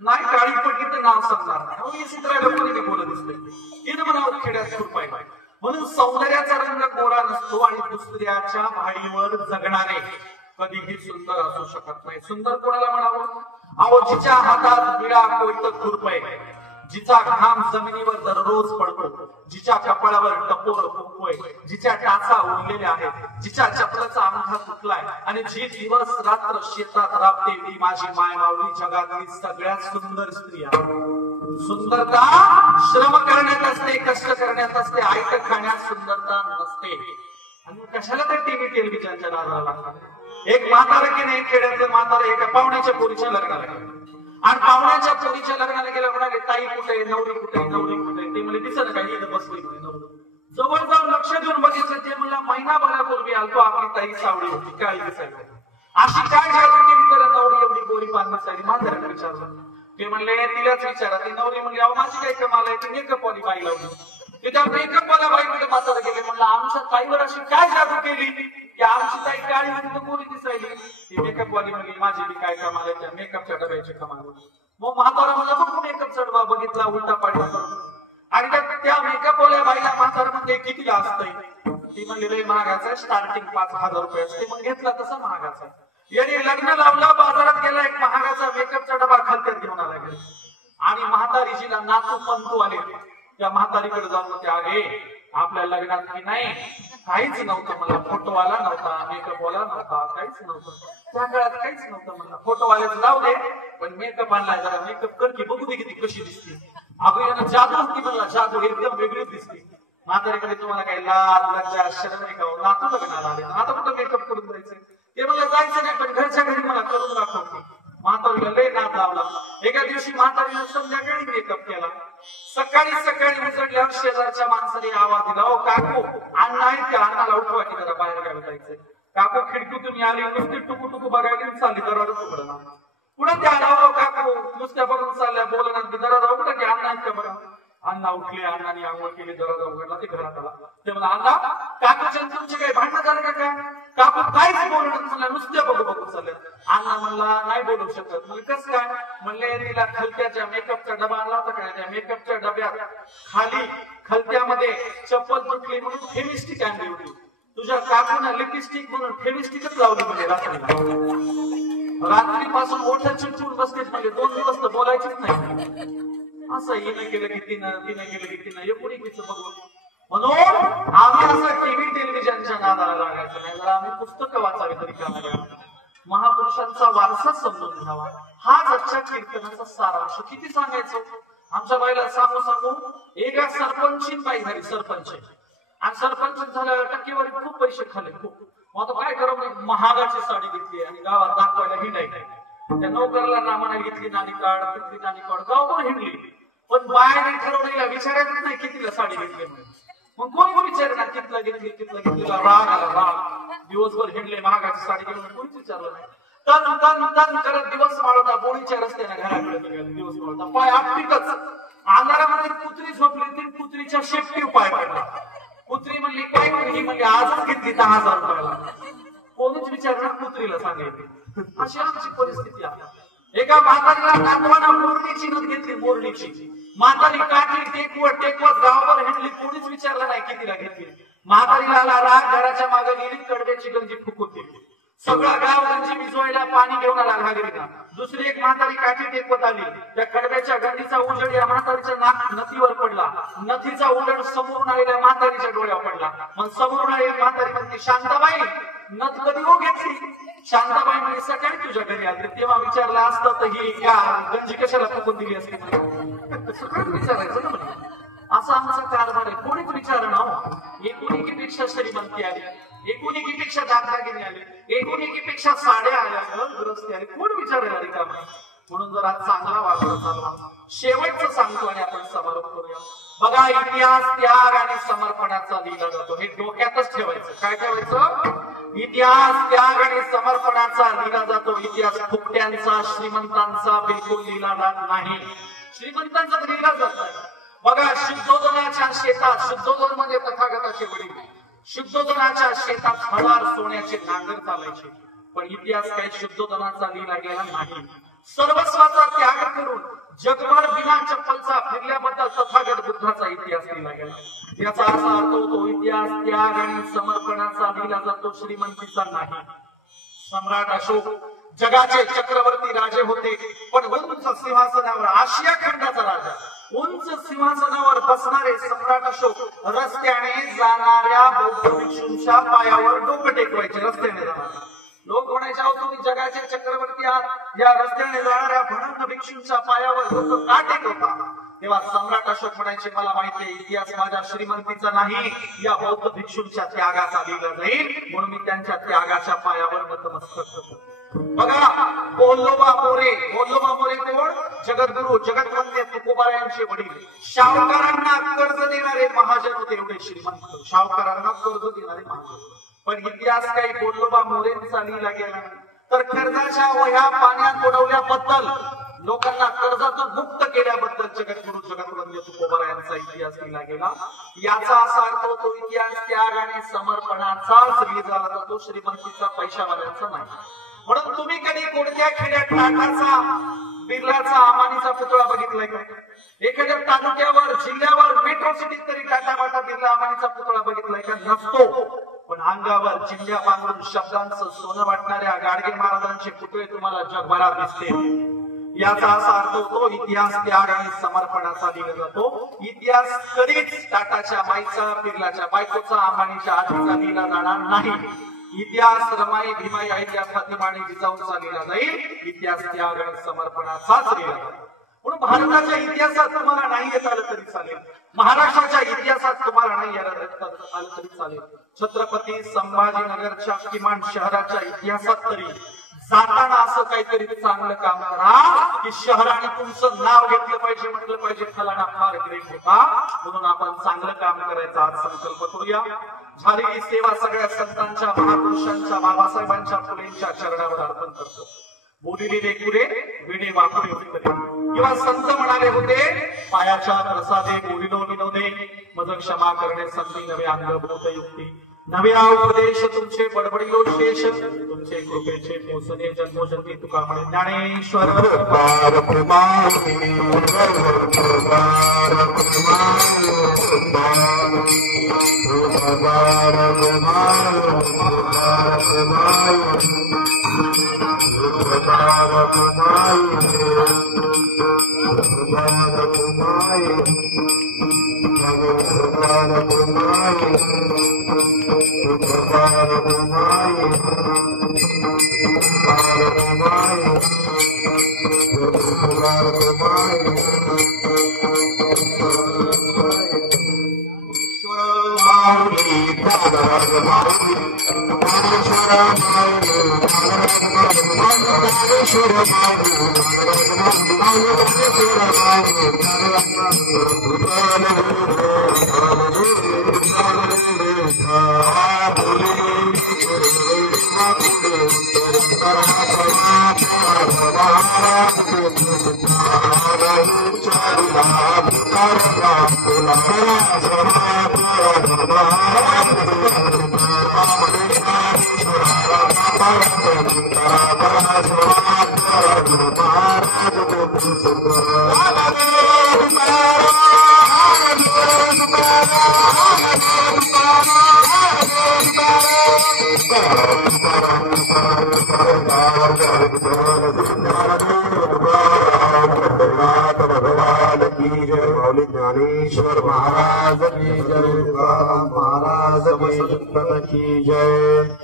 नाही काळी पडली तर नाव सांगणार नाही. एसीत राहिलं कोणी बी गोरं दिसतंय. येणं म्हणावं खेड्यात खुरपायला. म्हणून सौंदर्याचा रंग गोरा नसतो आणि दुसऱ्याच्या भाडीवर जगणारे कधीही सुंदर असू शकत नाही. सुंदर कोणाला म्हणावं? अहो, जिच्या हातात विळा कोयत खुरपय, जिचा घाम जमिनीवर दररोज पडतो, जिच्या कपाळावर टपोर फुंकतोय, जिच्या टाचा उरलेल्या आहेत, जिच्या चपलाचा अंगठा तुटलाय आणि जी दिवस रात्र शेतात राबते ती माझी माय माऊली जगातली सगळ्यात सुंदर स्त्री आहे. सुंदरता श्रम करण्यात असते, कष्ट करण्यात असते, आयत खाण्यात सुंदरता नसते. आणि कशाला तर टीव्ही टेलिव्हिजनच्या नादाला लागतात. एक म्हातारा की नाही, खेड्यातलं म्हातारा एका पाहुण्याच्या पोरीच्या लग्नाला गेलं आणि पाहुण्याच्या पोरीच्या लग्नाला गेल्या म्हणाले ताई कुठे, नवरी कुठे, नवरी कुठे. ते म्हणजे दिसत काही इथं बसली नवरी. जवळ जाऊन लक्ष देऊन बघितलं ते मला महिनाभरापूर्वी आलतो, आपली ताई सावळी होती, काळी दिसायला. अशी काय जादू केली तर नवरी एवढी गोरी पान दिसायली? म्हाताऱ्याने विचारलं. ते म्हणले तिलाच विचारा. ती नवरी म्हणली अहो माझी काय कमाल आहे, ती मेकअप वाली बाई लावली. ते त्या मेकअप वाल्या बाईकडे म्हातारा गेले. म्हणलं आमच्या ताईवर अशी काय जादू केली की आमची ताई काळी होती तर गोरी दिसायली? ती मेकअप वाली म्हणली माझी बी काय कमाल आहे, त्या मेकअपच्या डब्याची कमाल. मग म्हातारा म्हणला बघ मेकअपचा डबा बघितला, उलटा पाडला आणि त्या मेकअप वाल्या बाईला म्हातारा म्हणते कितीला असतंय? ती म्हणली लय महागाचा, स्टार्टिंग 5000 रुपये असते. मग घेतला तसा महागाचा. याने लग्न लावलं, बाजारात गेला, एक महागाचा मेकअपचा डबा खालत्यात घेऊन आला घरी. आणि म्हातारीजीला नातू पंतू आले. त्या म्हातारीकडे जाऊन म्हणते अगे आपल्या लग्नात की नाही काहीच नव्हतं, मला फोटोवाला नव्हता, मेकअपवाला नव्हता, काहीच नव्हतं. त्या काळात काहीच नव्हतं. म्हणलं फोटोवाल्याचं जाऊ दे, पण मेकअप आणलाय, जरा मेकअप कर की बघू दे किती कशी दिसते. अगं यानं जादू होती म्हणला, जादू एकदम वेगळीच दिसते. म्हातारीकडे तुम्हाला काही लाज लज्जा शरम नाही का? नातू लग्नाला आले, आता कुठं मेकअप करून जायचं? ते मला जायचं नाही, पण घरच्या घरी मला करून दाखवते. म्हातारीला लय नाद लावला. एका दिवशी म्हातारीनं संध्याकाळी मेकअप केला. सकाळी सकाळी उजडल्यावर शेजारच्या माणसाने आवाज दिला, ओ काकू अण्णा आहेत का? अण्णाला उठवा की जरा बाहेर गावी जायचंय. काकू खिडकीतून आली, नुसती टुकू टुकू बघायला चालली, दरवाजा उघडला. पुढे त्या आला काकू नुसत्या बघून चालल्या, बोलणार दरवाजा उघडा की अण्णा आहेत का बघा. अण्णा उठले, अण्णाने आंघोळ केली, दरवाजा उघडला, ते घरात आला. ते म्हणा अण्णा काकूच्या तुमचे काही भांडण झालं का काय? काकू काहीच बोलणं म्हणलं, नुसत्या बघू बघू चालल्या. अण्णा म्हणला नाही बोलू शकत. म्हणजे कसं काय? म्हणले तिला खलत्याच्या मेकअपचा डबा आणला होता काय? त्या मेकअपच्या डब्यात खाली खलत्यामध्ये चप्पल तुटली म्हणून फेमिस्टिक आणली होती. तुझ्या काकूना लिपस्टिक म्हणून फेमिस्टिकच लावली म्हणजे रात्रीला. रात्रीपासून मोठं चिडचिड बसतेच म्हणजे 2 दिवस तर बोलायचीच नाही. असं हिनं केलं की तिनं केलं की तिनं हे पुढे किती बघू. म्हणून आम्ही असं टीव्ही टेलिव्हिजनच्या नादाला लागायचं नाही. जर आम्ही पुस्तकं वाचावी तरी का महापुरुषांचा वारसा समजून घ्यावा. हा आजच्या कीर्तनाचा सारांश. किती सांगायचं? आमच्या बाईला सांगू सांगू एका सरपंची बाई झाली, सरपंच. आणि सरपंच झाल्यावर टक्केवारी खूप पैसे खाल्ले खूप. मग आता काय करावं? महागाची साडी घेतली आणि गावात दाखवायला हिंडायची. त्या नोकरला नामाना घेतली, नाणी काढ घेतली, नाणी काढ गावभर हिंडली. पण बायाने ठरवलेला विचारायचंच नाही कितीला साडी घेतली म्हणून. मग कोण विचारणार कितला घेतली राग आला राग. दिवसभर हिंडले महागाची साडी घेऊन कोणीच विचारलं नाही. तन तन तन करत दिवस माळता बोळीच्या रस्त्याने घराकडे निघाले. दिवस माळता पाय आपटीतच अंधारामध्ये कुत्री झोपली ती कुत्रीच्या शेपटीवर पाय पडला. कुत्री म्हणली काय म्हणली म्हणली आजच घेतली 10,000 रुपयाला. कोणीच विचारणार कुत्रीला सांगायचे. अशी आमची परिस्थिती आहे. एका म्हातारीला नातवाना मोरणीची नथ घेतली मोरणीची. म्हातारी काठी टेकवत गावावर हिंडली. कोणीच विचारलं नाही कितीला घेतली. म्हातारीला आला राग. घराच्या मागे गेली कडब्याची गंजी फुकून दिली. सगळा गाव गंजी विजवायला पाणी घेऊन आला घागरीला. दुसरी एक म्हातारी काठी टेकवत आली. त्या कडब्याच्या गंजीचा उजेड या म्हातारीच्या नथीवर पडला. नथीचा उजेड समोरून आलेल्या म्हातारीच्या डोळ्यावर पडला. मग समोरून आलेली म्हातारी म्हणते शांताबाई नथ कधी हो घेतली. शांताबाई म्हणजे सकाळी तुझ्या घरी आली. तेव्हा विचारलं असतं तर ही गंजी कशाला फुकून दिली असते. सकाळी विचारायचं ना म्हणजे. असा आमचा कारभार आहे. कोणीच विचारणं. एकुणिकीपेक्षा श्रीमंती आली. एकुणिकीपेक्षा दागदागिने आले. एकुणिकीपेक्षा साड्या आल्या. रस्ते आले. कोण विचारायला रिकाम आहे. म्हणून जरा चांगला वापर चालवा. शेवटचं सांगतो आणि आपण समारोप करूया. बघा इतिहास त्याग आणि समर्पणाचा लिहिला जातो. हे डोक्यातच ठेवायचं. काय ठेवायचं. इतिहास त्याग आणि समर्पणाचा लिहिला जातो. इतिहास फुकट्यांचा श्रीमंतांचा बिलकुल लिहिला जात नाही. श्रीमंतांचा लिहिला जात नाही. बघा शुद्धोदनाच्या शेतात शुद्धोदन म्हणजे तथागताचे वडील. शुद्धोदनाच्या शेतात हजार सोन्याचे नांगर चालायचे. पण इतिहास काही शुद्धोदनाचा लिहिला गेला नाही. सर्वस्वाचा त्याग करून जगभर बिना चप्पलचा फिरल्याबद्दल तथागत बुद्धाचा इतिहास लिहिला गेला. याचा असा अर्थ होतो इतिहास त्याग आणि समर्पणाचा लिहिला जातो. श्रीमंतीचा नाही. सम्राट अशोक जगाचे चक्रवर्ती राजे होते. पण उंच सिंहासनावर आशिया खंडाचा राजा उंच सिंहासनावर बसणारे सम्राट अशोक रस्त्याने जाणाऱ्या बौद्ध भिक्षूंच्या पायावर डोकं टेकवायचे. रस्त्याने जाणाऱ्या लोक म्हणायचे आहोत तुम्ही जगाचे चक्रवर्ती आहात. या रस्त्याने जाणाऱ्या भणंग भिक्षूंच्या पायावर डोकं का टेकवता. तेव्हा सम्राट अशोक म्हणायचे मला माहितीये इतिहास माझ्या श्रीमंतीचा नाही या बौद्ध भिक्षूंच्या त्यागाचा लिहिला जाईल. म्हणून मी त्यांच्या त्यागाच्या पायावर नतमस्तक होतो. बघा बोल्लोबा मोरे कोण. जगद्गुरु जगतवंद्य तुकोबारायांचे वडील. शाहूकारांना कर्ज देणारे महाजन होते. एवढे श्रीमंत. शाहूकारांना कर्ज देणारे महाजन. पण इतिहास काही बोल्लोबा मोरेंचा लिहिला गेला तर कर्जाच्या वह्या पाण्यात बुडवल्याबद्दल लोकांना कर्जातून मुक्त केल्याबद्दल जगद्गुरु जगतवंद्य तुकोबारायांचा इतिहास लिहिला गेला. याचा असा अर्थ होतो इतिहास त्याग आणि समर्पणाचाच लिहिला जातो. श्रीमंतीचा पैशावाल्यांचा नाही. म्हणून तुम्ही कधी कोणत्या खेड्यात टाटाचा बिर्लाचा अंबानीचा पुतळा बघितलाय का. एखाद्या तालुक्यावर जिल्ह्यावर मेट्रो सिटीत तरी टाटा बाटा बिर्ला अंबानीचा पुतळा बघितलाय का. नसतो. पण अंगावर चिंध्या बांधून शब्दांचं सोनं वाटणाऱ्या गाडगे महाराजांचे पुतळे तुम्हाला जगभरात दिसते. याचा असा अर्थ होतो इतिहास त्याग आणि समर्पणाचा लिहिला जातो. इतिहास कधीच टाटाच्या माईचा बिर्लाच्या बायकोचा अंबानीच्या आजीचा लिहिला जाणार नाही. इतिहास रमाई भीमाई अहिल्या फातिमा आणि जिजाऊंचा लिहिला जाईल. इतिहास त्याग आणि समर्पणाचाच लिहिला जाईल. म्हणून भारताच्या इतिहासात तुम्हाला नाही येत आलं तरी चालेल. महाराष्ट्राच्या इतिहासात तुम्हाला नाही आलं तरी चालेल. छत्रपती संभाजीनगरच्या किमान शहराच्या इतिहासात तरी जाताना असं काहीतरी चांगलं काम करा की शहराने तुमचं नाव घेतलं पाहिजे. म्हटलं पाहिजे फलाना फार ग्रेट होता. म्हणून आपण चांगलं काम करायचा आज संकल्प करूया. झालेली सेवा सगळ्या संतांच्या महापुरुषांच्या बाबासाहेबांच्या फुलेंच्या चरणावर अर्पण करतो. बोलिलेले कुरे विणे वाकुरे उत्तरे. किंवा संत म्हणाले होते पायाच्या प्रसादे बोलिलो विनोदे मज क्षमा करणे संधी नवे अंग भूत युक्ती. नव्या उपदेश तुमचे बडबडिलो शेष तुमचे कृपेचे पोसणे जन्मोजन्मी तुका म्हणे ज्ञानेश्वर. ज्ञानेश्वर महाराज की जय, महाराज की जय।